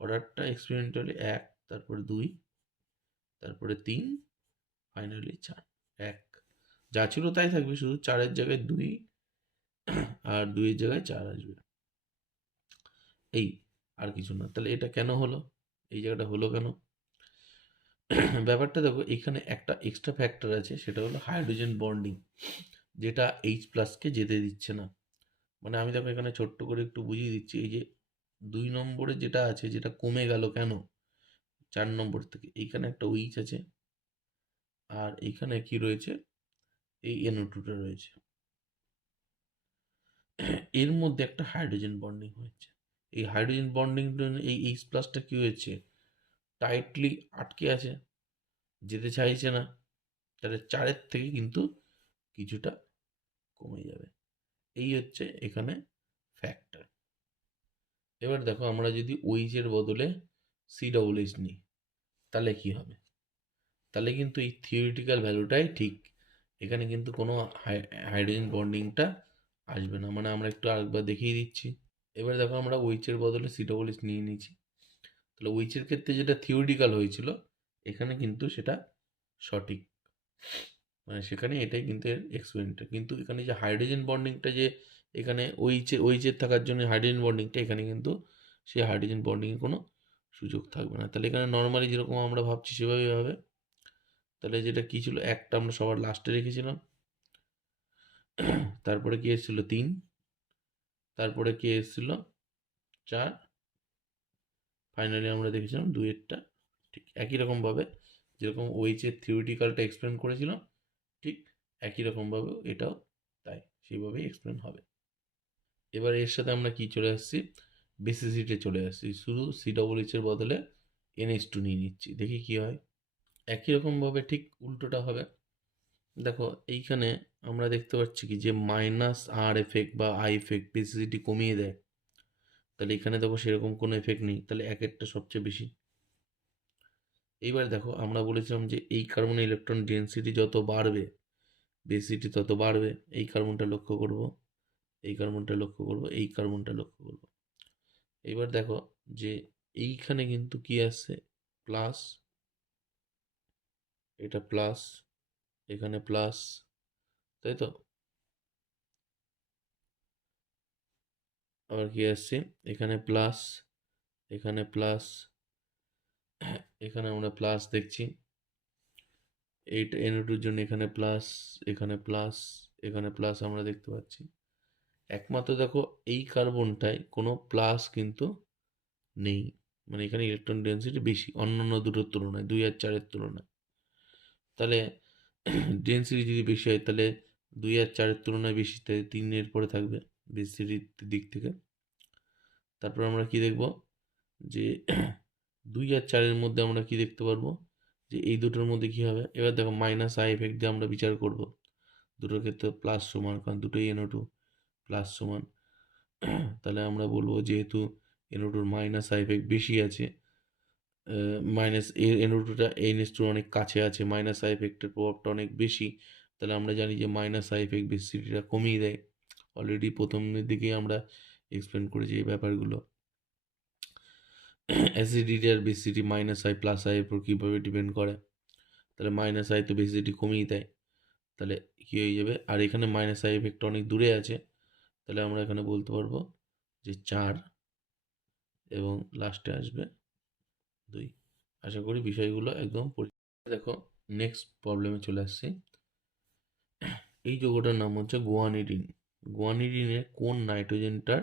অর্ডারটা এক্সপেরিমেন্টালি 1, তারপরে 2, তারপরে 3, ফাইনালি 4। 1 যা ছিল তাই থাকবে, শুধু 4-এর জায়গায় 2 আর 2-এর জায়গায় 4 আসবে, এই, আর কিছু না। তাহলে এটা কেন হলো? এই জায়গাটা হলো কেন? ব্যাপারটা দেখো, এখানে একটা এক্সট্রা ফ্যাক্টর আছে, সেটা হলো হাইড্রোজেন বন্ডিং, যেটা H+কে যেতে দিচ্ছে না। মানে আমি দেখো এখানে ছোট্ট করে একটু বুঝিয়ে দিচ্ছি, এই যে 2 নম্বরে যেটা আছে, যেটা কমে গেল কেন 4 নম্বর থেকে, এইখানে একটা OH আছে, আর এইখানে কি রয়েছে? এই NO2টা রয়েছে, এর মধ্যে একটা হাইড্রোজেন বন্ডিং হয়েছে। এই হাইড্রোজেন বন্ডিং এই H+টা কি হয়েছে? টাইটলি আটকে আছে, যেতে চাইছে না। তাহলে 4-এর থেকে কিন্তু কিছুটা কমে যাবে, এই হচ্ছে এখানে ফ্যাক্টর। এবার দেখো, আমরা যদি OH এর বদলে COOH নিই, তাহলে কি হবে? তাহলে কিন্তু এই থিওরিটিক্যাল ভ্যালুটাই ঠিক, এখানে কিন্তু কোনো হাইড্রোজেন বন্ডিংটা আসবে না। মানে আমরা একটু আরেকবার দেখিয়ে দিচ্ছি। এবার দেখো, আমরা OH এর বদলে COOH নিয়ে নিয়েছি, তাহলে OH এর ক্ষেত্রে যেটা থিওরিটিক্যাল হয়েছিল, এখানে কিন্তু সেটা সঠিক, মানে সেখানে এটাই কিন্তু এর এক্সপেরিমেন্টাল। কিন্তু এখানে যে হাইড্রোজেন বন্ডিংটা, যে এখানে OH-এর থাকার জন্য হাইড্রোজেন বন্ডিংটা, এখানে কিন্তু সেই হাইড্রোজেন বন্ডিংয়ের কোনো সুযোগ থাকবে না। তাহলে এখানে নর্মালি যেরকম আমরা ভাবছি সেভাবেই হবে। তাহলে যেটা কী ছিল, একটা আমরা সবার লাস্টে রেখেছিলাম, তারপরে কি এসেছিল 3, তারপরে কি এসেছিল 4, ফাইনালি আমরা দেখেছিলাম 2-এরটা। ঠিক একই রকমভাবে যেরকম OH-এর থিওরিটিক্যালটা এক্সপ্লেন করেছিলাম, ঠিক একই রকমভাবে এটাও তাই, সেইভাবেই এক্সপ্লেন হবে। এবার এর সাথে আমরা কি চলে আসছি? বেসিসিটিতে চলে আসছি, শুধু COOH এর বদলে NH2 নিয়ে নিচ্ছি, দেখি কি হয়। একই রকমভাবে ঠিক উল্টোটা হবে। দেখো এইখানে আমরা দেখতে পাচ্ছি কি, যে মাইনাস আর এফেক্ট বা আই এফেক্ট বেসিসিটি কমিয়ে দেয়, তাহলে এখানে দেখো সেরকম কোনো এফেক্ট নেই, তাহলে 1-এরটা সবচেয়ে বেশি। এইবার দেখো, আমরা বলেছিলাম যে এই কার্বনের ইলেকট্রন ডেন্সিটি যত বাড়বে, বেসিসিটি তত বাড়বে। এই কার্বনটা লক্ষ্য করব, এই কার্বনটা লক্ষ্য করব, এই কার্বনটা লক্ষ্য করব। এবার দেখো যে এইখানে কিন্তু কি আসছে? প্লাস, এটা প্লাস, এখানে প্লাস, তাই তো? আবার কি আসছে? এখানে প্লাস, এখানে প্লাস, এখানে আমরা প্লাস দেখছি। এইটা NO2-র জন্য এখানে প্লাস, এখানে প্লাস, এখানে প্লাস আমরা দেখতে পাচ্ছি। একমাত্র দেখো এই কার্বনটায় কোনো প্লাস কিন্তু নেই, মানে এখানে ইলেকট্রন ডেন্সিটি বেশি অন্যান্য দুটোর তুলনায়, 2 আর 4-এর তুলনায়। তাহলে ডেন্সিটি যদি বেশি হয় তাহলে 2 আর 4-এর তুলনায় বেশি, তাই 3-এর পরে থাকবে বেসিটির দিক থেকে। তারপর আমরা কি দেখব যে 2 আর 4-এর মধ্যে আমরা কি দেখতে পারবো যে এই দুটোর মধ্যে কি হবে। এবার দেখো মাইনাস আই এফেক্ট দিয়ে আমরা বিচার করব, দুটোর ক্ষেত্রে প্লাস সমান, কারণ দুটোই NO2 প্লাস সমান। তাহলে আমরা বলবো যেহেতু NO2-র মাইনাস আই এফেক্ট বেশি আছে, মাইনাস NO2টা NH2-র অনেক কাছে আছে, মাইনাস আই এফেক্টের প্রভাবটা অনেক বেশি, তাহলে আমরা জানি যে মাইনাস আই এফেক্ট বেসিটিটা কমিয়ে দেয়। অলরেডি প্রথমের দিকেই আমরা এক্সপ্লেন করেছি এই ব্যাপারগুলো। অ্যাসিডিটি আর basicity minus I plus I এর উপর কীভাবে ডিপেন্ড করে, তাহলে মাইনাস আই তো বেসিটি কমিয়ে দেয়, তাহলে কী হয়ে যাবে, আর এখানে মাইনাস আই এফেক্ট অনেক দূরে আছে, তাহলে আমরা এখানে বলতে পারবো যে 4 এবং লাস্টে আসবে 2। আশা করি বিষয়গুলো একদম পরিষ্কার। দেখো নেক্সট প্রবলেমে চলে আসছি। এই যৌগটার নাম হচ্ছে গুয়ানিডিন। গুয়ানিডিনের কোন নাইট্রোজেনটার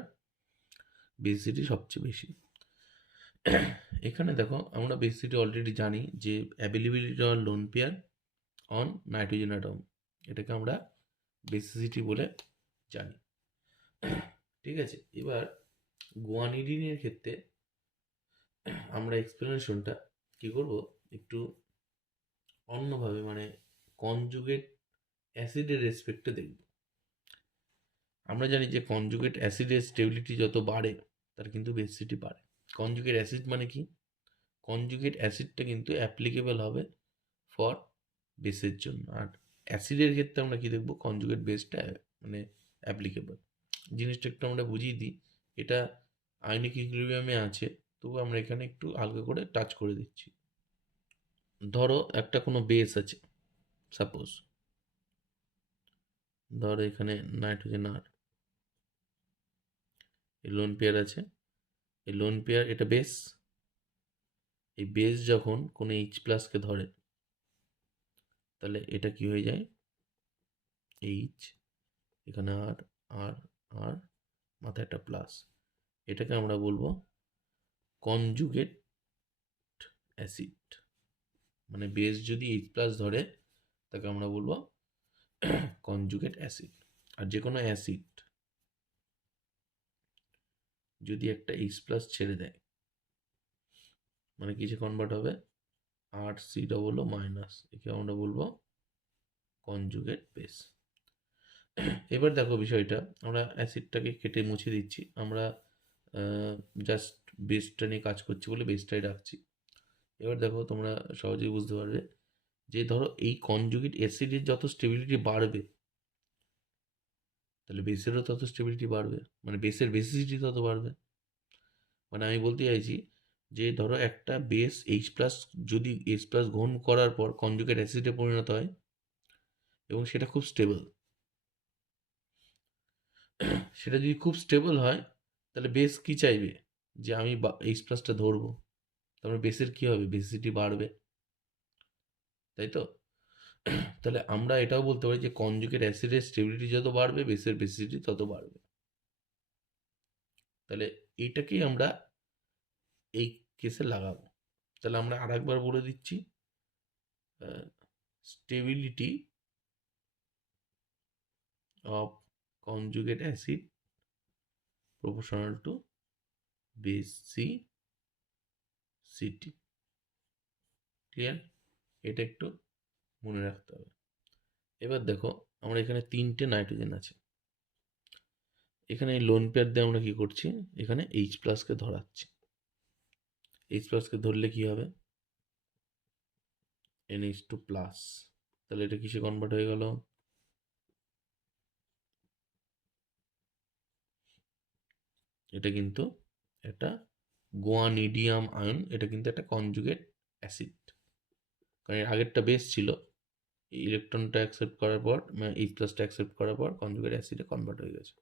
বেসিটি সবচেয়ে বেশি? এখানে দেখো আমরা বেসিটি অলরেডি জানি যে availability or lone pair on nitrogen atom, এটাকে আমরা বেসিসিটি বলে জানি। ঠিক আছে, এবার গুয়ানিডিনের ক্ষেত্রে আমরা এক্সপ্লেনেশনটা কি করব একটু অন্যভাবে, মানে কনজুগেট অ্যাসিডের রেসপেক্টে দেখব। আমরা জানি যে কনজুগেট অ্যাসিডের স্টেবিলিটি যত বাড়ে তার কিন্তু বেসিটি বাড়ে। কনজুগেট অ্যাসিড মানে কি? কনজুগেট অ্যাসিডটা কিন্তু অ্যাপ্লিকেবল হবে ফর বেসের জন্য, আর অ্যাসিডের ক্ষেত্রে আমরা কি দেখব, কনজুগেট বেসটা মানে অ্যাপ্লিকেবল। জিনিসটা একটু আমরা বুঝিয়ে দিই, এটা আয়নিক ইকুইলিব্রিয়ামে আছে, তবু আমরা এখানে একটু হালকা করে টাচ করে দিচ্ছি। ধরো একটা কোনো বেস আছে, সাপোজ ধরো এখানে নাইট্রোজেন আর, এই লোন পেয়ার আছে, এই লোন পেয়ার এটা বেস, এই বেস যখন কোনো এইচ প্লাসকে ধরে তাহলে এটা কি হয়ে যায়, এইচ, এখানে আর আর আর মাথায় একটা প্লাস, এটাকে আমরা বলবো কনজুগেট অ্যাসিড। মানে বেস যদি এইচ প্লাস ধরে তাকে আমরা বলবো কনজুগেট অ্যাসিড। আর যে কোনো অ্যাসিড যদি একটা এইচ প্লাস ছেড়ে দেয় মানে কিসে কনভার্ট হবে, আর সি ডবল ও মাইনাস, একে আমরা বলবো কনজুগেট বেস। এবার দেখো বিষয়টা, আমরা অ্যাসিডটাকে কেটে মুছে দিচ্ছি, আমরা জাস্ট বেসটা নিয়ে কাজ করছি বলে বেসটাই রাখছি। এবার দেখো তোমরা সহজেই বুঝতে পারবে যে ধরো এই কনজুগেট অ্যাসিডের যত স্টেবিলিটি বাড়বে তাহলে বেসেরও তত স্টেবিলিটি বাড়বে, মানে বেসের বেসিসিটি তত বাড়বে। মানে আমি বলতে চাইছি যে ধরো একটা বেস এইচ প্লাস যদি এইচ প্লাস গ্রহণ করার পর কনজুগেট অ্যাসিডে পরিণত হয় এবং সেটা খুব স্টেবল, সেটা যদি খুব স্টেবল হয় তাহলে বেস কি চাইবে যে আমি এইচ প্লাসটা ধরবো, তারপরে বেসের কি হবে, বেসিসিটি বাড়বে, তাই তো? তাহলে আমরা এটাও বলতে পারি যে কনজুগেট অ্যাসিডের স্টেবিলিটি যত বাড়বে বেসের বেসিসিটি তত বাড়বে। তাহলে এইটাকেই আমরা এই কেসে লাগাবো। তাহলে আমরা আরেকবার বলে দিচ্ছি, stability of conjugate acid proportional to basicity. Clear? এটা একটু মনে রাখতে হবে। এবার দেখো আমরা এখানে 3টে নাইট্রোজেন আছে, এখানে লোন পেয়ার দিয়ে আমরা কি করছি, এখানে এইচ প্লাসকে ধরাচ্ছি। এইচ প্লাসকে ধরলে কি হবে, NH2 প্লাস, তাহলে এটা কিসে কনভার্ট হয়ে গেল, এটা কিন্তু একটা গুয়ানিডিয়াম আয়ন, এটা কিন্তু একটা কনজুগেট অ্যাসিড, কারণ এর আগেরটা বেস ছিল, ইলেকট্রনটা অ্যাকসেপ্ট করার পর এইচ প্লাসটা অ্যাকসেপ্ট করার পর কনজুগেট অ্যাসিডে কনভার্ট হয়ে গেছে।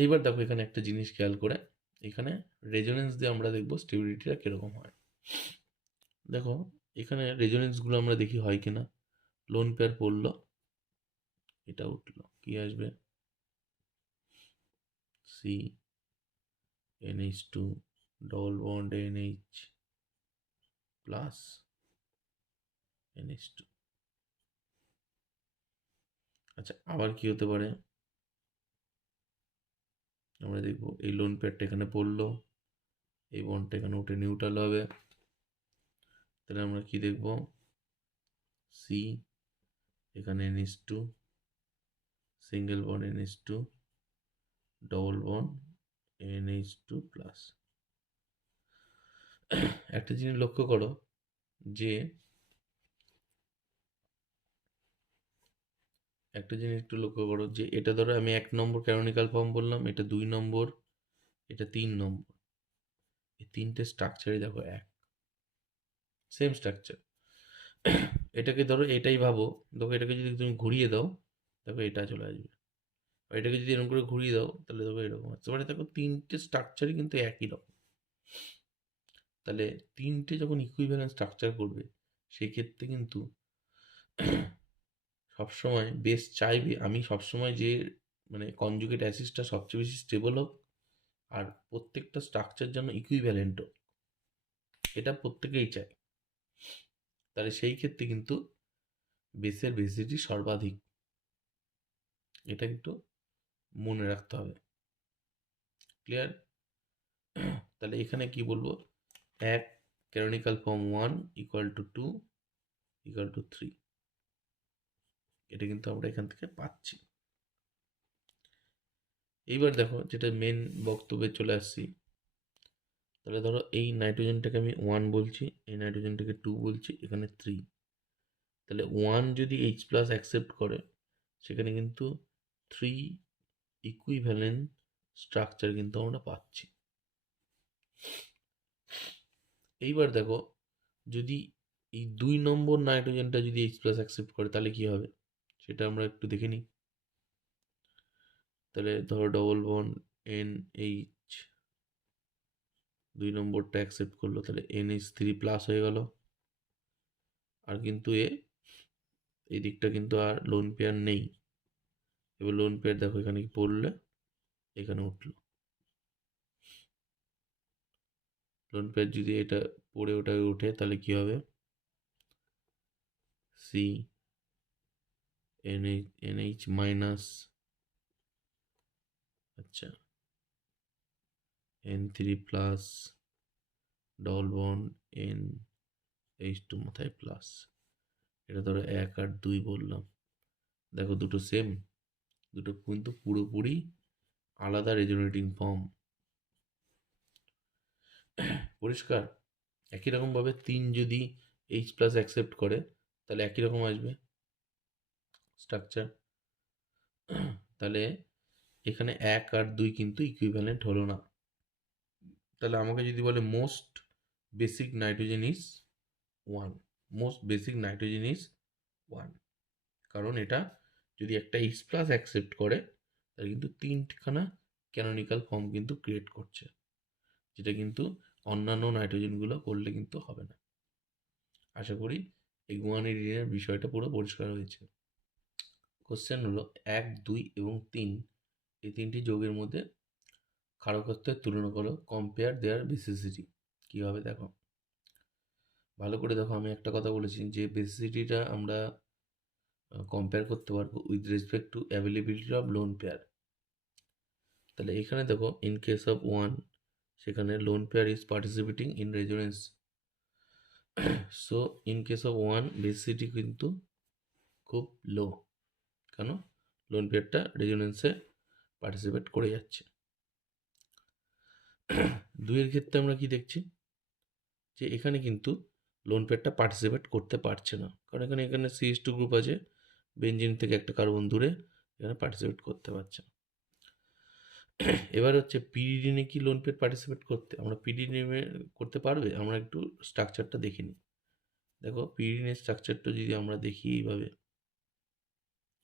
এইবার দেখো এখানে একটা জিনিস খেয়াল করে, এখানে রেজোনেন্স দিয়ে আমরা দেখবো স্টেবিলিটিটা কিরকম হয়। দেখো এখানে রেজোনেন্সগুলো আমরা দেখি হয় কিনা, লোন পেয়ার পড়লো, এটা উঠলো, কি আসবে, C NH2 double bond NH plus NH2। আচ্ছা, আবার কি হতে পারে, আমরা দেখব এই লোন পেয়ারটা এখানে পড়লো, এই বন্ডটা এখানে উঠে নিউট্রাল হবে, তাহলে আমরা কি দেখব, সি এখানে NH2 single bond NH2 double bond NH2 plus. একটা জিনিস লক্ষ্য করো যে এটা ধরো আমি 1 নম্বর ক্যানোনিকাল ফর্ম বললাম, এটা 2 নম্বর, এটা 3 নম্বর, এই তিনটে স্ট্রাকচারই দেখো এক, সেম স্ট্রাকচার। এটাকে ধরো এটাই ভাবো, দেখো এটাকে যদি তুমি ঘুরিয়ে দাও, দেখো এটা চলে আসবে, আর এটাকে যদি এরকম করে ঘুরিয়ে দাও তাহলে দেখো এরকম আসছে, মানে দেখো তিনটে স্ট্রাকচারই কিন্তু একই রকম। তাহলে তিনটে যখন ইকুইভ্যালেন্ট স্ট্রাকচার করবে, সেই ক্ষেত্রে কিন্তু সবসময় বেস চাইবে আমি সবসময় যে মানে কনজুগেট অ্যাসিডটা সবচেয়ে বেশি স্টেবল হোক, আর প্রত্যেকটা স্ট্রাকচার যেন ইকুইভ্যালেন্ট হোক, এটা প্রত্যেকেই চায়। তাহলে সেই ক্ষেত্রে কিন্তু বেসের বেসিটি সর্বাধিক, এটা কিন্তু মনে রাখতে হবে। ক্লিয়ার? তাহলে এখানে কি বলবো, 1 canonical form 1 equal to 2 equal to 3, এটা কিন্তু আমরা এখান থেকে পাচ্ছি। এইবার দেখো যেটা মেন বক্তব্যে চলে আসছি, তাহলে ধরো এই নাইট্রোজেনটাকে আমি 1 বলছি, এই নাইট্রোজেনটাকে 2 বলছি, এখানে 3, তাহলে 1 যদি H প্লাস অ্যাকসেপ্ট করে, সেখানে কিন্তু 3 ইকুইভ্যালেন্ট স্ট্রাকচার কিন্তু আমরা পাচ্ছি। এইবার দেখো যদি এই 2 নম্বর নাইট্রোজেনটা যদি H প্লাস অ্যাকসেপ্ট করে তাহলে কি হবে, সেটা আমরা একটু দেখে নিই। তাহলে ধরো ডবল বন্ড NH 2 নম্বরটা অ্যাকসেপ্ট করলো, তাহলে NH3 প্লাস হয়ে গেল, আর কিন্তু এই দিকটা কিন্তু আর লোন পেয়ার নেই। এবার লোন পেয়ার দেখো এখানে কি পড়লে, এখানে উঠলো, লোন পেয়ার যদি এটা পড়ে ওটাকে উঠে তাহলে কি হবে, সি NH মাইনাস, আচ্ছা N3 plus double bond NH2 মাথায় প্লাস, এটা ধরো 1 আর 2 বললাম, দেখো দুটো সেম, দুটো কিন্তু পুরোপুরি আলাদা রেজোনেটিং ফর্ম। পরিষ্কার? একই রকমভাবে 3 যদি H প্লাস অ্যাকসেপ্ট করে তাহলে একই রকম আসবে স্ট্রাকচার। তাহলে এখানে 1 আর 2 কিন্তু ইকুইভ্যালেন্ট হলো না। তাহলে আমাকে যদি বলে most basic nitrogen is 1, most basic nitrogen is 1, কারণ এটা যদি একটা H প্লাস অ্যাকসেপ্ট করে তাহলে কিন্তু 3খানা ক্যানোনিক্যাল ফর্ম কিন্তু ক্রিয়েট করছে, যেটা কিন্তু অন্যান্য নাইট্রোজেনগুলো করলে কিন্তু হবে না। আশা করি এই গুয়ানিডিনের বিষয়টা পুরো পরিষ্কার হয়েছে। কোশ্চেন হলো 1, 2 এবং 3 এই তিনটি যৌগের মধ্যে ক্ষারকত্বের তুলনা করো, কম্পেয়ার দেয়ার বেসিসিটি। কীভাবে দেখো, ভালো করে দেখো, আমি একটা কথা বলেছি যে বেসিসিটিটা আমরা কম্পেয়ার করতে পারবো with respect to availability of lone pair. তাহলে এখানে দেখো ইন কেস অফ 1, সেখানে lone pair is participating in resonance, so in case of 1 basicity কিন্তু খুব লো, কেন, লোন পেয়ারটা রেজোনেন্সে পার্টিসিপেট করে যাচ্ছে। 2 এর ক্ষেত্রে আমরা কি দেখছি, যে এখানে কিন্তু লোন পেয়ারটা পার্টিসিপেট করতে পারছে না, কারণ এখানে CH2 গ্রুপ আছে, বেঞ্জিন থেকে একটা কার্বন দূরে, এখানে পার্টিসিপেট করতে পারছে না। এবার হচ্ছে পিরিডিনে কি লোন পেয়ার পার্টিসিপেট করতে, আমরা পিরিডিনে করতে পারবে, আমরা একটু স্ট্রাকচারটা দেখে নিই। দেখো পিরিডিনের স্ট্রাকচারটা যদি আমরা দেখি এইভাবে,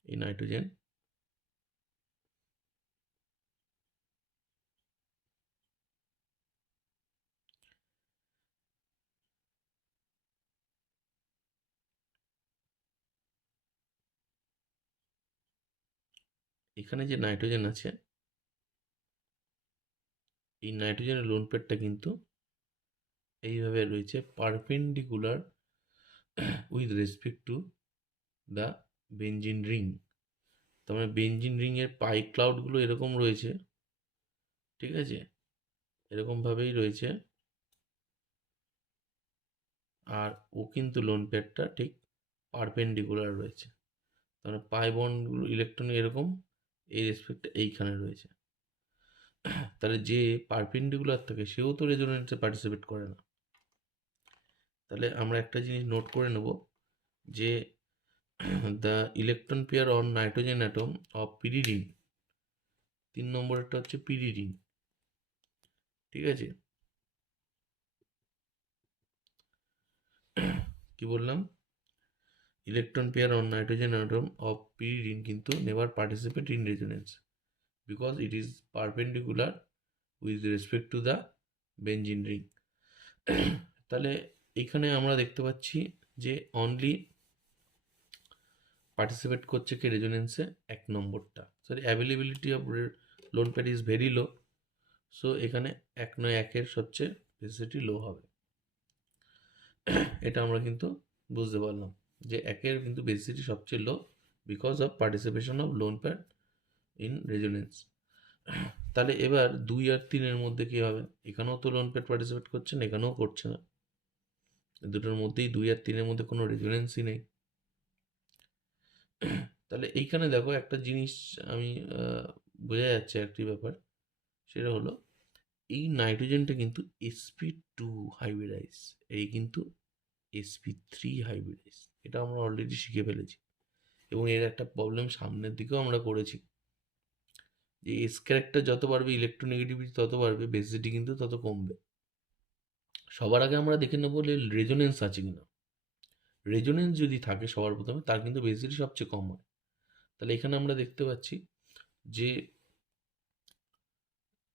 এই নাইট্রোজেন, এখানে যে নাইট্রোজেন আছে, এই নাইট্রোজেনের লোন পেয়ারটা কিন্তু এইভাবে রয়েছে perpendicular with respect to the benzene ring. তার মানে বেঞ্জিন রিংয়ের পাই ক্লাউডগুলো এরকম রয়েছে, ঠিক আছে, এরকমভাবেই রয়েছে। আর ও কিন্তু লোন পেয়ারটা ঠিক পারপেন্ডিকুলার রয়েছে। তার মানে পাই বন্ডগুলো ইলেকট্রন এরকম এই রেসপেক্টে এইখানে রয়েছে। তাহলে যে পারপেন্ডিকুলার থাকে সেও তো রেজোনেন্সে পার্টিসিপেট করে না। তাহলে আমরা একটা জিনিস নোট করে নেব যে the electron pair on nitrogen atom of pyridine, 3 নম্বরেরটা হচ্ছে পিরিডিন, ঠিক আছে। কি বললাম, electron pair on nitrogen atom of pyridine কিন্তু never participate in resonance because it is perpendicular with respect to the benzene ring. তাহলে এখানে আমরা দেখতে পাচ্ছি যে অনলি পার্টিসিপেট করছে কি রেজোনেন্সে 1 নম্বরটা, sorry availability of lone pair is very low. So এখানে 1 সবচেয়ে বেসিসিটি লো হবে। এটা আমরা কিন্তু বুঝতে পারলাম যে 1 কিন্তু বেসিসিটি সবচেয়ে low because of participation of lone pair in resonance. তাহলে এবার 2 আর 3 মধ্যে কী হবে, এখানেও তো লোন পেয়ার পার্টিসিপেট করছে না, এখানেও করছে না, দুটোর মধ্যেই 2 আর 3 মধ্যে কোনো রেজোনেন্সই নেই। তাহলে এইখানে দেখো একটা জিনিস আমি বোঝা যাচ্ছে একটি ব্যাপার, সেটা হলো এই নাইট্রোজেনটা কিন্তু sp2 হাইব্রিডাইজ, এই কিন্তু sp3 হাইব্রিডাইজ, এটা আমরা অলরেডি শিখে ফেলেছি এবং এর একটা প্রবলেম সামনের দিকেও আমরা করেছি যে এস ক্যারেক্টার যত বাড়বে ইলেকট্রোনেগেটিভিটি তত বাড়বে, বেসিসিটি কিন্তু তত কমবে। সবার আগে আমরা দেখে নেবো রেজোনেন্স আছে কিনা। রেজোনেন্স যদি থাকে সবার প্রথমে, তার কিন্তু বেসিসিটি সবচেয়ে কম হয়। তাহলে এখানে আমরা দেখতে পাচ্ছি যে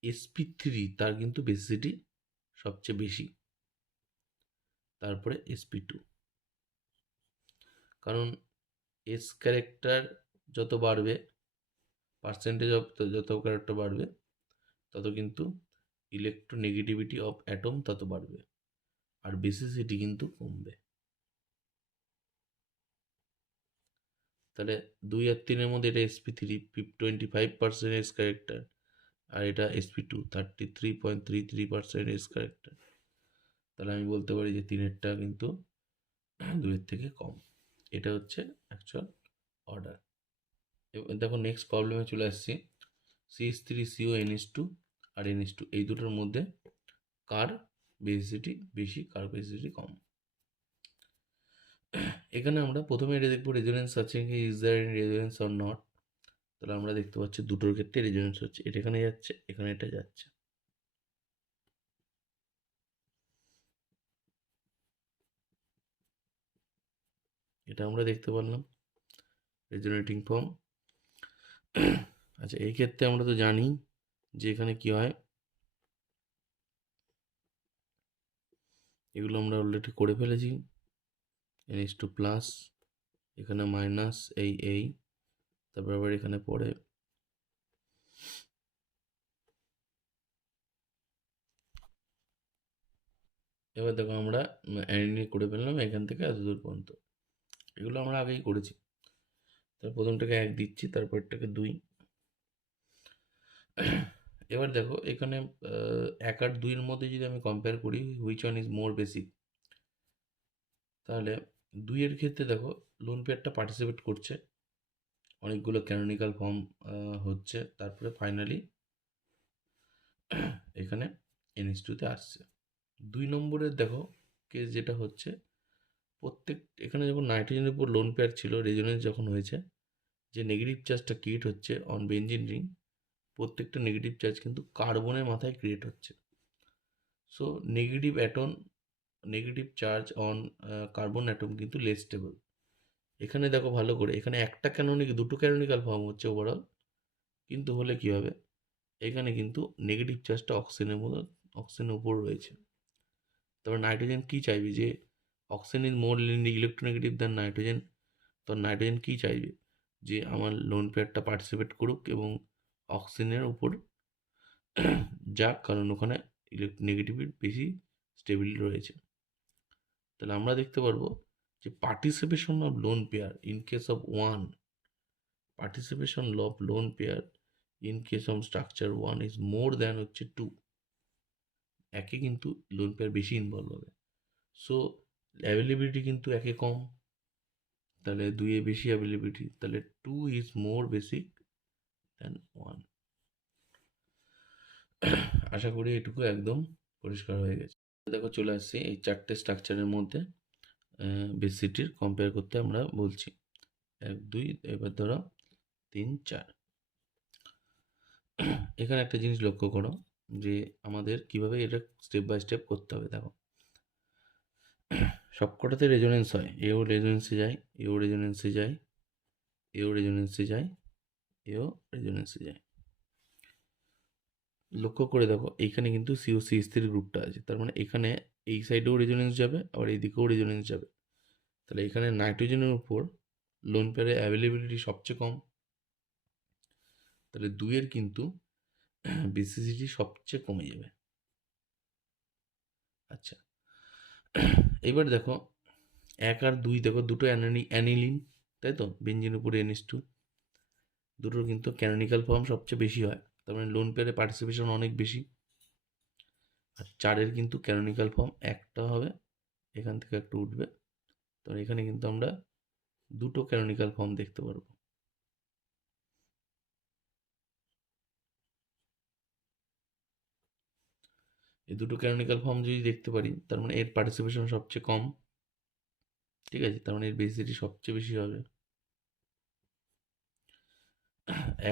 sp3 তার কিন্তু বেসিসিটি সবচেয়ে বেশি, তারপরে sp2, কারণ এস ক্যারেক্টার যত বাড়বে, পার্সেন্টেজ অফ যত ক্যারেক্টার বাড়বে, তত কিন্তু ইলেকট্রোনেগেটিভিটি অফ অ্যাটম তত বাড়বে আর বেসিসিটি কিন্তু কমবে। তাহলে 2 আর 3 মধ্যে এটা sp3 25% এস ক্যারেক্টার, আর এটা sp2 33.33% এস ক্যারেক্টার। তাহলে আমি বলতে পারি যে 3 কিন্তু 2 থেকে কম। এটা হচ্ছে অ্যাকচুয়াল অর্ডার। এবার দেখো নেক্সট প্রবলেমে চলে আসছি। CH3CO NH2 আর NH2 এই দুটোর মধ্যে কার বেসিসিটি বেশি, কার বেসিসিটি কম। এখানে আমরা প্রথমে এটা দেখবো রেজোনেন্স আছে কি, is there any resonance or not. তাহলে আমরা দেখতে পাচ্ছি দুটোর ক্ষেত্রে রেজোনেন্স হচ্ছে, এটা এখানে যাচ্ছে, এখানে এটা যাচ্ছে। এটা আমরা দেখতে পারলাম রেজোনেটিং ফর্ম। আচ্ছা, এই ক্ষেত্রে আমরা তো জানি যে এখানে কি হয়, এগুলো আমরা অলরেডি করে ফেলেছি। NH2 প্লাস, এখানে মাইনাস এই তারপর আবার এখানে পড়ে এবার দেখো আমরা অ্যানিনি করে ফেললাম এখান থেকে এত দূর পর্যন্ত, এগুলো আমরা আগেই করেছি। তার প্রথমটাকে 1 দিচ্ছি, তারপরটাকে 2। এবার দেখো এখানে 1 আর 2 মধ্যে যদি আমি কম্পেয়ার করি which one is more basic, তাহলে 2 ক্ষেত্রে দেখো লোন পেয়ারটা পার্টিসিপেট করছে, অনেকগুলো ক্যানোনিক্যাল ফর্ম হচ্ছে, তারপরে ফাইনালি এখানে NH2 আসছে। 2 নম্বরের দেখো কেস যেটা হচ্ছে, প্রত্যেক এখানে যখন নাইট্রোজেনের উপর লোন পেয়ার ছিল, রেজোনেন্স যখন হয়েছে, যে নেগেটিভ চার্জটা ক্রিয়েট হচ্ছে অন বেঞ্জিন রিং, প্রত্যেকটা নেগেটিভ চার্জ কিন্তু কার্বনের মাথায় ক্রিয়েট হচ্ছে। So negative charge on carbon atom কিন্তু লেস স্টেবল। এখানে দেখো ভালো করে, এখানে দুটো ক্যানোনিক্যাল ফর্ম হচ্ছে ওভারঅল, কিন্তু হলে কি হবে, এখানে কিন্তু নেগেটিভ চার্জটা অক্সিজেনের উপর রয়েছে। তবে নাইট্রোজেন কি চাইবে, যে oxygen is more electronegative than nitrogen, তো নাইট্রোজেন কি চাইবে যে আমার লোন পেয়ারটা পার্টিসিপেট করুক এবং অক্সিজেনের উপর যাক, কারণ ওখানে নেগেটিভের বেশি স্টেবিলিটি রয়েছে। তাহলে আমরা দেখতে পারবো যে participation of lone pair in case of one, participation of lone pair in case of structure one is more than হচ্ছে টু, একে কিন্তু লোন পেয়ার বেশি ইনভলভ হবে। সো অ্যাভেলেবিলিটি কিন্তু একে কম, তাহলে দুইয়ে বেশি অ্যাভেলেবিলিটি, তাহলে two is more basic than one. আশা করি এটুকু একদম পরিষ্কার হয়ে গেছে। দেখো চলে আসছি এই চারটে স্ট্রাকচারের মধ্যে বেসিটির কম্পেয়ার করতে আমরা বলছি 1 2, এবার ধরো 3 4। এখানে একটা জিনিস লক্ষ্য করো যে আমাদের কিভাবে এটা স্টেপ বাই স্টেপ করতে হবে। দেখো সবকটাতে রেজোনেন্স হয়, এও রেজোনেন্সে যায়, এও রেজোনেন্সে যায়, এও রেজোনেন্সে যায়, এও রেজোনেন্সে যায়। লক্ষ্য করে দেখো এইখানে কিন্তু সিও সিএস3 গ্রুপটা আছে, তার মানে এখানে এই সাইডেও রেজোনেন্স যাবে, আবার এইদিকেও রেজোনেন্স যাবে। তাহলে এখানে নাইট্রোজেনের উপর লোন পেয়ারের অ্যাভেলেবিলিটি সবচেয়ে কম, তাহলে দুইয়ের কিন্তু বেসিসিটি সবচেয়ে কমে যাবে। আচ্ছা, এবার দেখো 1 আর 2, দেখো দুটো অ্যানিলিন, তাই তো, বেঞ্জিন উপরে NH2, দুটোর কিন্তু ক্যানোনিক্যাল ফর্ম সবচেয়ে বেশি হয়, তার মানে লোন পেয়ারে পার্টিসিপেশন অনেক বেশি। আর 4-এর কিন্তু ক্যানোনিক্যাল ফর্ম একটা হবে, এখান থেকে একটু উঠবে, তো এখানে কিন্তু আমরা দুটো ক্যানোনিক্যাল ফর্ম দেখতে পারবো। এই দুটো ক্যানোনিক্যাল ফর্ম যদি দেখতে পারি, তার মানে এর পার্টিসিপেশন সবচেয়ে কম, ঠিক আছে, তার মানে এর বেসিসিটি সবচেয়ে বেশি হবে।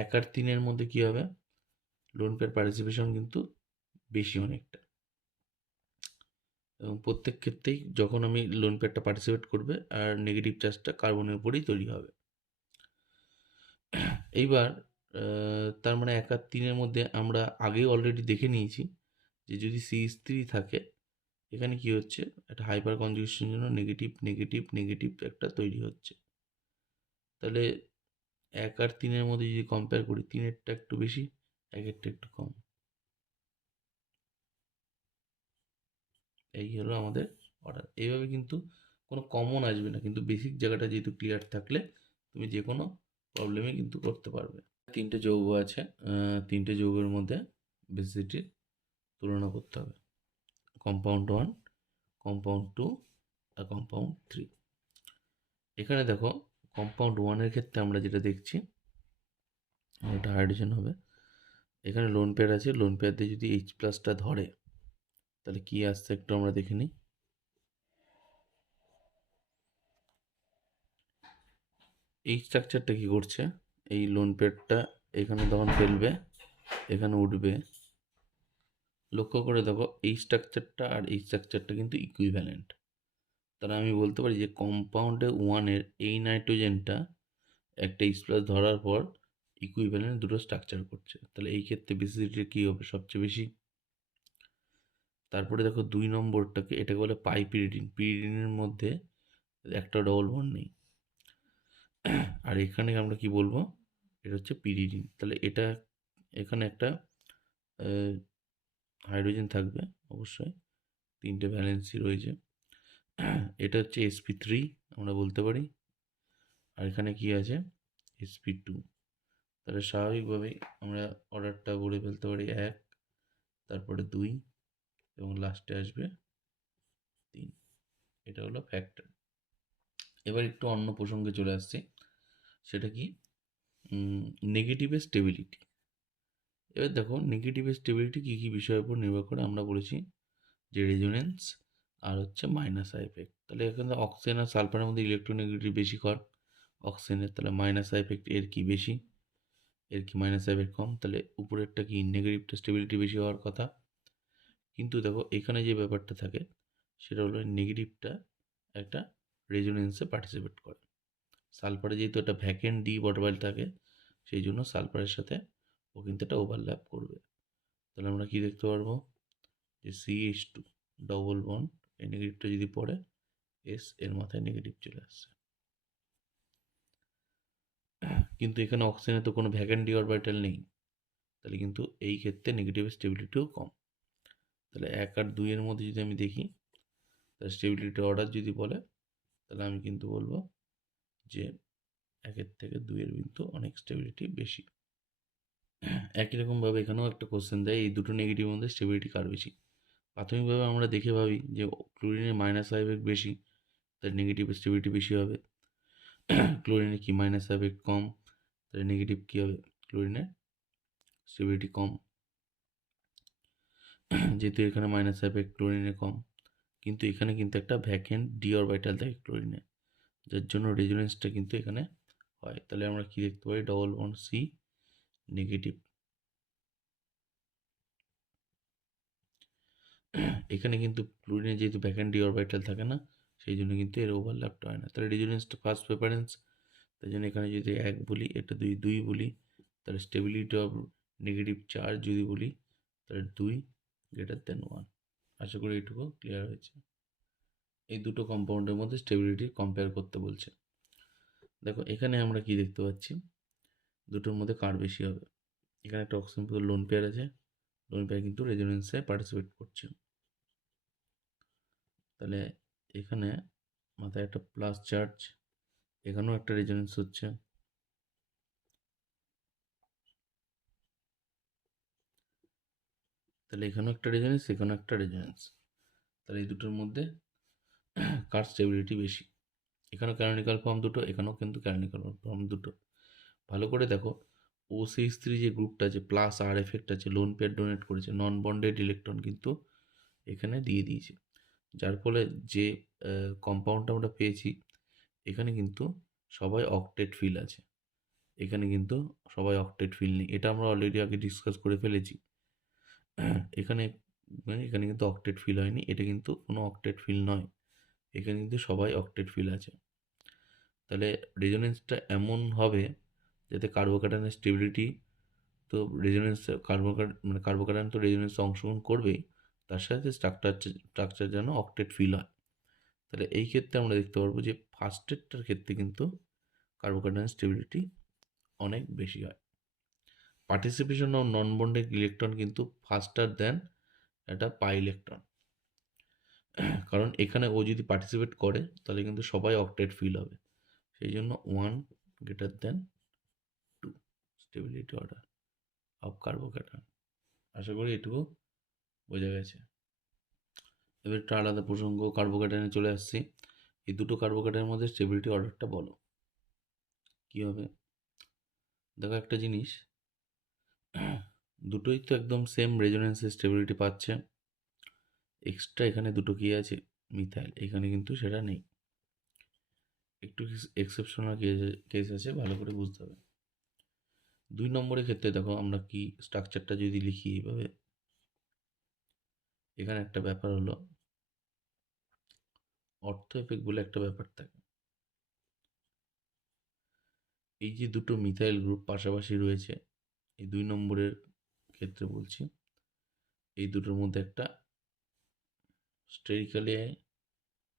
1 আর 3-এর মধ্যে কি হবে, লোন পেয়ার পার্টিসিপেশন কিন্তু বেশি অনেকটা, এবং প্রত্যেক ক্ষেত্রেই যখন আমি লোন পেয়ারটা পার্টিসিপেট করবে আর নেগেটিভ চার্জটা কার্বনের উপরেই তৈরি হবে। এইবার তার মানে 1 আর 3-এর মধ্যে আমরা আগেই অলরেডি দেখে নিয়েছি যে যদি CH3 থাকে, এখানে কি হচ্ছে, একটা হাইপার কনজুগেশনের জন্য নেগেটিভ নেগেটিভ নেগেটিভ একটা তৈরি হচ্ছে। তাহলে 1 আর 3-এর মধ্যে যদি কম্পেয়ার করি, 3-এরটা একটু বেশি, 1-এরটা একটু কম। এই হলো আমাদের অর্ডার। এইভাবে কিন্তু কোনো কমন আসবে না, কিন্তু বেসিক জায়গাটা যেহেতু ক্লিয়ার থাকলে তুমি যে কোনো প্রবলেমে কিন্তু করতে পারবে। 3টে যৌগ আছে, 3টে যৌগের মধ্যে বেসিসিটির তুলনা করতে হবে, কম্পাউন্ড 1, কম্পাউন্ড 2 আর কম্পাউন্ড 3। এখানে দেখো কম্পাউন্ড 1-এর ক্ষেত্রে আমরা যেটা দেখছি, এটা হাইড্রোজেন হবে, এখানে লোন পেয়ার আছে, লোন পেয়ার দিয়ে যদি H+টা ধরে, তাহলে কি আসছে একটু আমরা দেখে নিই। এই স্ট্রাকচারটা কি করছে, এই লোন পেয়ারটা এখানে তখন ফেলবে, এখানে উঠবে। লক্ষ্য করে দেখো এই স্ট্রাকচারটা আর এই স্ট্রাকচারটা কিন্তু ইকুইভ্যালেন্ট, তাহলে আমি বলতে পারি যে কম্পাউন্ডে 1-এর এই নাইট্রোজেনটা একটা H+ ধরার পর ইকুইভ্যালেন্ট দুটো স্ট্রাকচার করছে, তাহলে এই ক্ষেত্রে বেসিসিটি কী হবে, সবচেয়ে বেশি। তারপরে দেখো 2 নম্বরটাকে, এটাকে বলে পাইপিরিডিন, পিরিডিনের মধ্যে একটা ডবল বন্ড নেই, আর এখানে আমরা কি বলবো, এটা হচ্ছে পিরিডিন। তাহলে এটা এখানে একটা হাইড্রোজেন থাকবে অবশ্যই, 3টে ভ্যালেন্সি রয়েছে, এটা হচ্ছে sp3 আমরা বলতে পারি, আর এখানে কি আছে, sp2। তাহলে স্বাভাবিকভাবেই আমরা অর্ডারটা বলে ফেলতে পারি 1, তারপরে 2, এবং লাস্টে আসবে 3। এটা হলো ফ্যাক্টর। এবার একটু অন্য প্রসঙ্গে চলে আসছি, সেটা কি, নেগেটিভের স্টেবিলিটি। এবার দেখো নেগেটিভের স্টেবিলিটি কী কী বিষয়ের উপর নির্ভর করে, আমরা বলেছি যে রেজোনেন্স আর হচ্ছে মাইনাস আই এফেক্ট। তাহলে এখানে অক্সিজেন আর সালফারের মধ্যে ইলেকট্রোনেগেটিভ বেশি কর অক্সিজেনের, তাহলে মাইনাস আই এফেক্ট এর কি বেশি, এর কি মাইনাস আই এফেক্ট কম, তাহলে উপরেরটা কি নেগেটিভটা স্টেবিলিটি বেশি হওয়ার কথা। কিন্তু দেখো এখানে যে ব্যাপারটা থাকে সেটা হলো নেগেটিভটা একটা রেজোনেন্সে পার্টিসিপেট করে, সালফারে যেহেতু একটা ভ্যাকেন্ট ডি অরবিটাল থাকে, সেই জন্য সালফারের সাথে ও কিন্তু এটা ওভারল্যাপ করবে। তাহলে আমরা কি দেখতে পারবো, যে CH2 ডবল বন্ড, এই নেগেটিভটা যদি পড়ে, এর মাথায় নেগেটিভ চলে আসছে। কিন্তু এখানে অক্সিজেনে তো কোনো ভ্যাকেন্ট ডি অরবিটাল নেই, তাহলে কিন্তু এই ক্ষেত্রে নেগেটিভ স্টেবিলিটিও কম। তাহলে 1 আর 2 এর মধ্যে যদি আমি দেখি, তাহলে স্টেবিলিটি অর্ডার যদি বলে, তাহলে আমি কিন্তু বলবো যে 1 থেকে 2 এর কিন্তু অনেক স্টেবিলিটি বেশি। একই রকমভাবে এখানেও একটা কোশ্চেন দেয়, এই দুটো নেগেটিভের মধ্যে স্টেবিলিটি কার বেশি। প্রাথমিকভাবে আমরা দেখে ভাবি যে ক্লোরিনের -5 বেশি, তার নেগেটিভ স্টেবিলিটি বেশি হবে। ক্লোরিনের কি -5 কম, তাহলে নেগেটিভ কী হবে, ক্লোরিনের স্টেবিলিটি কম। যেহেতু এখানে -5 ক্লোরিনে কম, কিন্তু এখানে কিন্তু একটা ভ্যাকেন্ট ডি অরবিটাল থাকে ক্লোরিনে, যার জন্য রেজোনেন্সটা কিন্তু এখানে হয়। তাহলে আমরা কি দেখতে পাই, ডবল বন্ড সি নেগেটিভ। এখানে কিন্তু ক্লোরিনে যেহেতু ভ্যাকেন্ট ডি অরবিটাল থাকে না, সেই জন্য কিন্তু এর ওভারল্যাপটা হয় না। তাহলে রেজোনেন্সটা ফার্স্ট প্রেফারেন্স, তাই জন্য এখানে যদি 1 বলি, এটা 2 বলি, তাহলে স্টেবিলিটি অফ নেগেটিভ চার্জ যদি বলি, তাহলে 2 > 1। আশা করি এইটুকু ক্লিয়ার হয়েছে। এই দুটো কম্পাউন্ডের মধ্যে স্টেবিলিটি কম্পেয়ার করতে বলছে। দেখো এখানে আমরা কি দেখতে পাচ্ছি, দুটোর মধ্যে কার বেশি হবে। এখানে একটা অক্সিজেন লোন পেয়ার আছে, লোন পেয়ার কিন্তু রেজোনেন্সে পার্টিসিপেট করছে। তাহলে এখানে মাথায় একটা প্লাস চার্জ, এখানেও একটা রেজোনেন্স হচ্ছে। তাহলে এখানেও একটা রেজোনেন্স, এখানেও একটা রেজোনেন্স। তাহলে এই দুটোর মধ্যে কার স্টেবিলিটি বেশি। এখানেও ক্যানোনিকাল ফর্ম দুটো, এখানেও কিন্তু ক্যানোনিকাল ফর্ম দুটো। ভালো করে দেখো, OCH3 যে গ্রুপটা আছে, প্লাস আর এফেক্ট আছে, লোন পেয়ার ডোনেট করেছে, নন বন্ডেড ইলেকট্রন কিন্তু এখানে দিয়ে দিয়েছে, যার ফলে যে কম্পাউন্ডটা আমরা পেয়েছি, এখানে কিন্তু সবাই অক্টেট ফিল আছে, এখানে কিন্তু সবাই অক্টেট ফিল নেই। এটা আমরা অলরেডি আগে ডিসকাস করে ফেলেছি। এখানে এখানে কিন্তু অক্টেট ফিল হয়নি, এটা কিন্তু কোনো অক্টেট ফিল নয়, এখানে কিন্তু সবাই অক্টেট ফিল আছে। তাহলে রেজোনেন্সটা এমন হবে যাতে কার্বোক্যাটায়নের স্টেবিলিটি, তো রেজোনেন্স কার্বোক্যাটায়ন তো রেজোনেন্সে অংশগ্রহণ করবেই, তার সাথে স্ট্রাকচার যেন অক্টেট ফিল হয়। তাহলে এই ক্ষেত্রে আমরা দেখতে পারবো যে ফার্স্টেরটার ক্ষেত্রে কিন্তু কার্বোক্যাটায়ন স্টেবিলিটি অনেক বেশি হয়। Participation of non bonded electron কিন্তু ফাস্টার দেন একটা পাই ইলেকট্রন, কারণ এখানে ও যদি পার্টিসিপেট করে তাহলে কিন্তু সবাই অক্টেট ফিল হবে, সেই জন্য 1 > 2 স্টেবিলিটি অর্ডার অফ কার্বোক্যাটায়ন। আশা করি এটুকু বোঝা গেছে। এবার একটা আলাদা প্রসঙ্গ, কার্বোক্যাটায়নে চলে আসছি। এই দুটো কার্বোক্যাটায়নের মধ্যে স্টেবিলিটি অর্ডারটা বলো কী হবে। দেখো একটা জিনিস, দুটোই তো একদম সেম রেজোনেন্সের স্টেবিলিটি পাচ্ছে, এক্সট্রা এখানে দুটো কি আছে, মিথাইল, এখানে কিন্তু সেটা নেই। একটু এক্সেপশনাল কেস আছে, ভালো করে বুঝতে হবে। 2 নম্বরের ক্ষেত্রে দেখো আমরা কি স্ট্রাকচারটা যদি লিখি এইভাবে, এখানে একটা ব্যাপার হলো অর্থ এফেক্ট বলে একটা ব্যাপার থাকে। এই যে দুটো মিথাইল গ্রুপ পাশাপাশি রয়েছে, এই 2 নম্বরের ক্ষেত্রে বলছি, এই দুটোর মধ্যে একটা স্টেরিক্যালি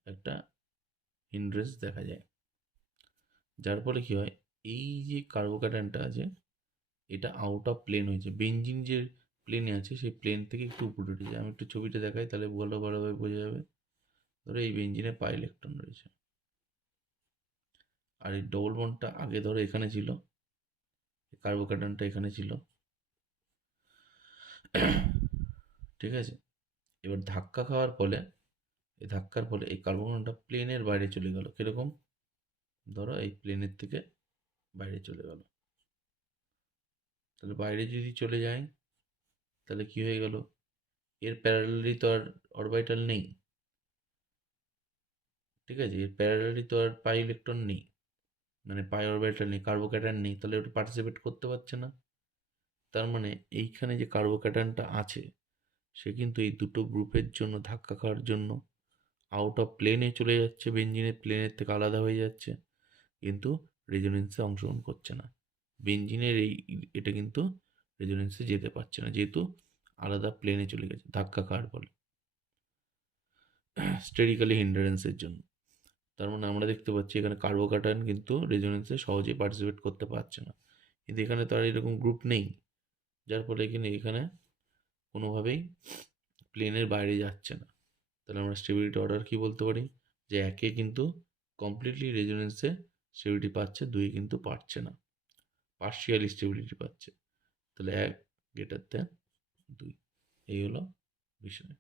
একটা হিন্ড্রেন্স দেখা যায়, যার ফলে কি হয়, এই যে কার্বোক্যাটায়নটা আছে এটা আউট অফ প্লেন হয়েছে, বেঞ্জিন যে প্লেনে আছে সেই প্লেন থেকে একটু উপরে উঠেছে। আমি একটু ছবিটা দেখাই তাহলে ভালোভাবে বোঝা যাবে। ধরো এই বেঞ্জিনে পাই ইলেকট্রন রয়েছে, আর এই ডবল বন্ডটা আগে ধরো এখানে ছিল, কার্বোক্যাটায়নটা এখানে ছিল, ঠিক আছে। এবার ধাক্কা খাওয়ার ফলে, এই ধাক্কার ফলে এই কার্বোক্যাটায়নটা প্লেনের বাইরে চলে গেল। কীরকম, ধরো এই প্লেনের থেকে বাইরে চলে গেল। তাহলে বাইরে যদি চলে যায় তাহলে কি হয়ে গেল, এর প্যারালালি তো আর অরবিটাল নেই, ঠিক আছে, এর প্যারালালি তো আর পাই ইলেকট্রন নেই, মানে পাই অরবিটাল নেই, কার্বোক্যাটায়ন নেই, তাহলে ওটা পার্টিসিপেট করতে পারছে না। তার মানে এইখানে যে কার্বোক্যাটায়নটা আছে সে কিন্তু এই দুটো গ্রুপের জন্য ধাক্কা খাওয়ার জন্য আউট অফ প্লেনে চলে যাচ্ছে, বেঞ্জিনের প্লেনের থেকে আলাদা হয়ে যাচ্ছে, কিন্তু রেজোনেন্সে অংশগ্রহণ করছে না। বেঞ্জিনের এটা কিন্তু রেজোনেন্সে যেতে পারছে না, যেহেতু আলাদা প্লেনে চলে গেছে ধাক্কা খাওয়ার ফলে, স্টেরিক্যালি হিন্ডারেন্সের জন্য। তার মানে আমরা দেখতে পাচ্ছি এখানে কার্বোক্যাটায়ন কিন্তু রেজোনেন্সে সহজেই পার্টিসিপেট করতে পারছে না, কিন্তু এখানে তো আর এরকম গ্রুপ নেই, যার ফলে এখানে কোনোভাবেই প্লেনের বাইরে যাচ্ছে না। তাহলে আমরা স্টেবিলিটি অর্ডার কি বলতে পারি, যে একে কিন্তু কমপ্লিটলি রেজোনেন্সে স্টেবিলিটি পাচ্ছে, দুই কিন্তু পাচ্ছে না, পার্শিয়ালি স্টেবিলিটি পাচ্ছে। তাহলে 1 > 2, এই হলো বিষয়।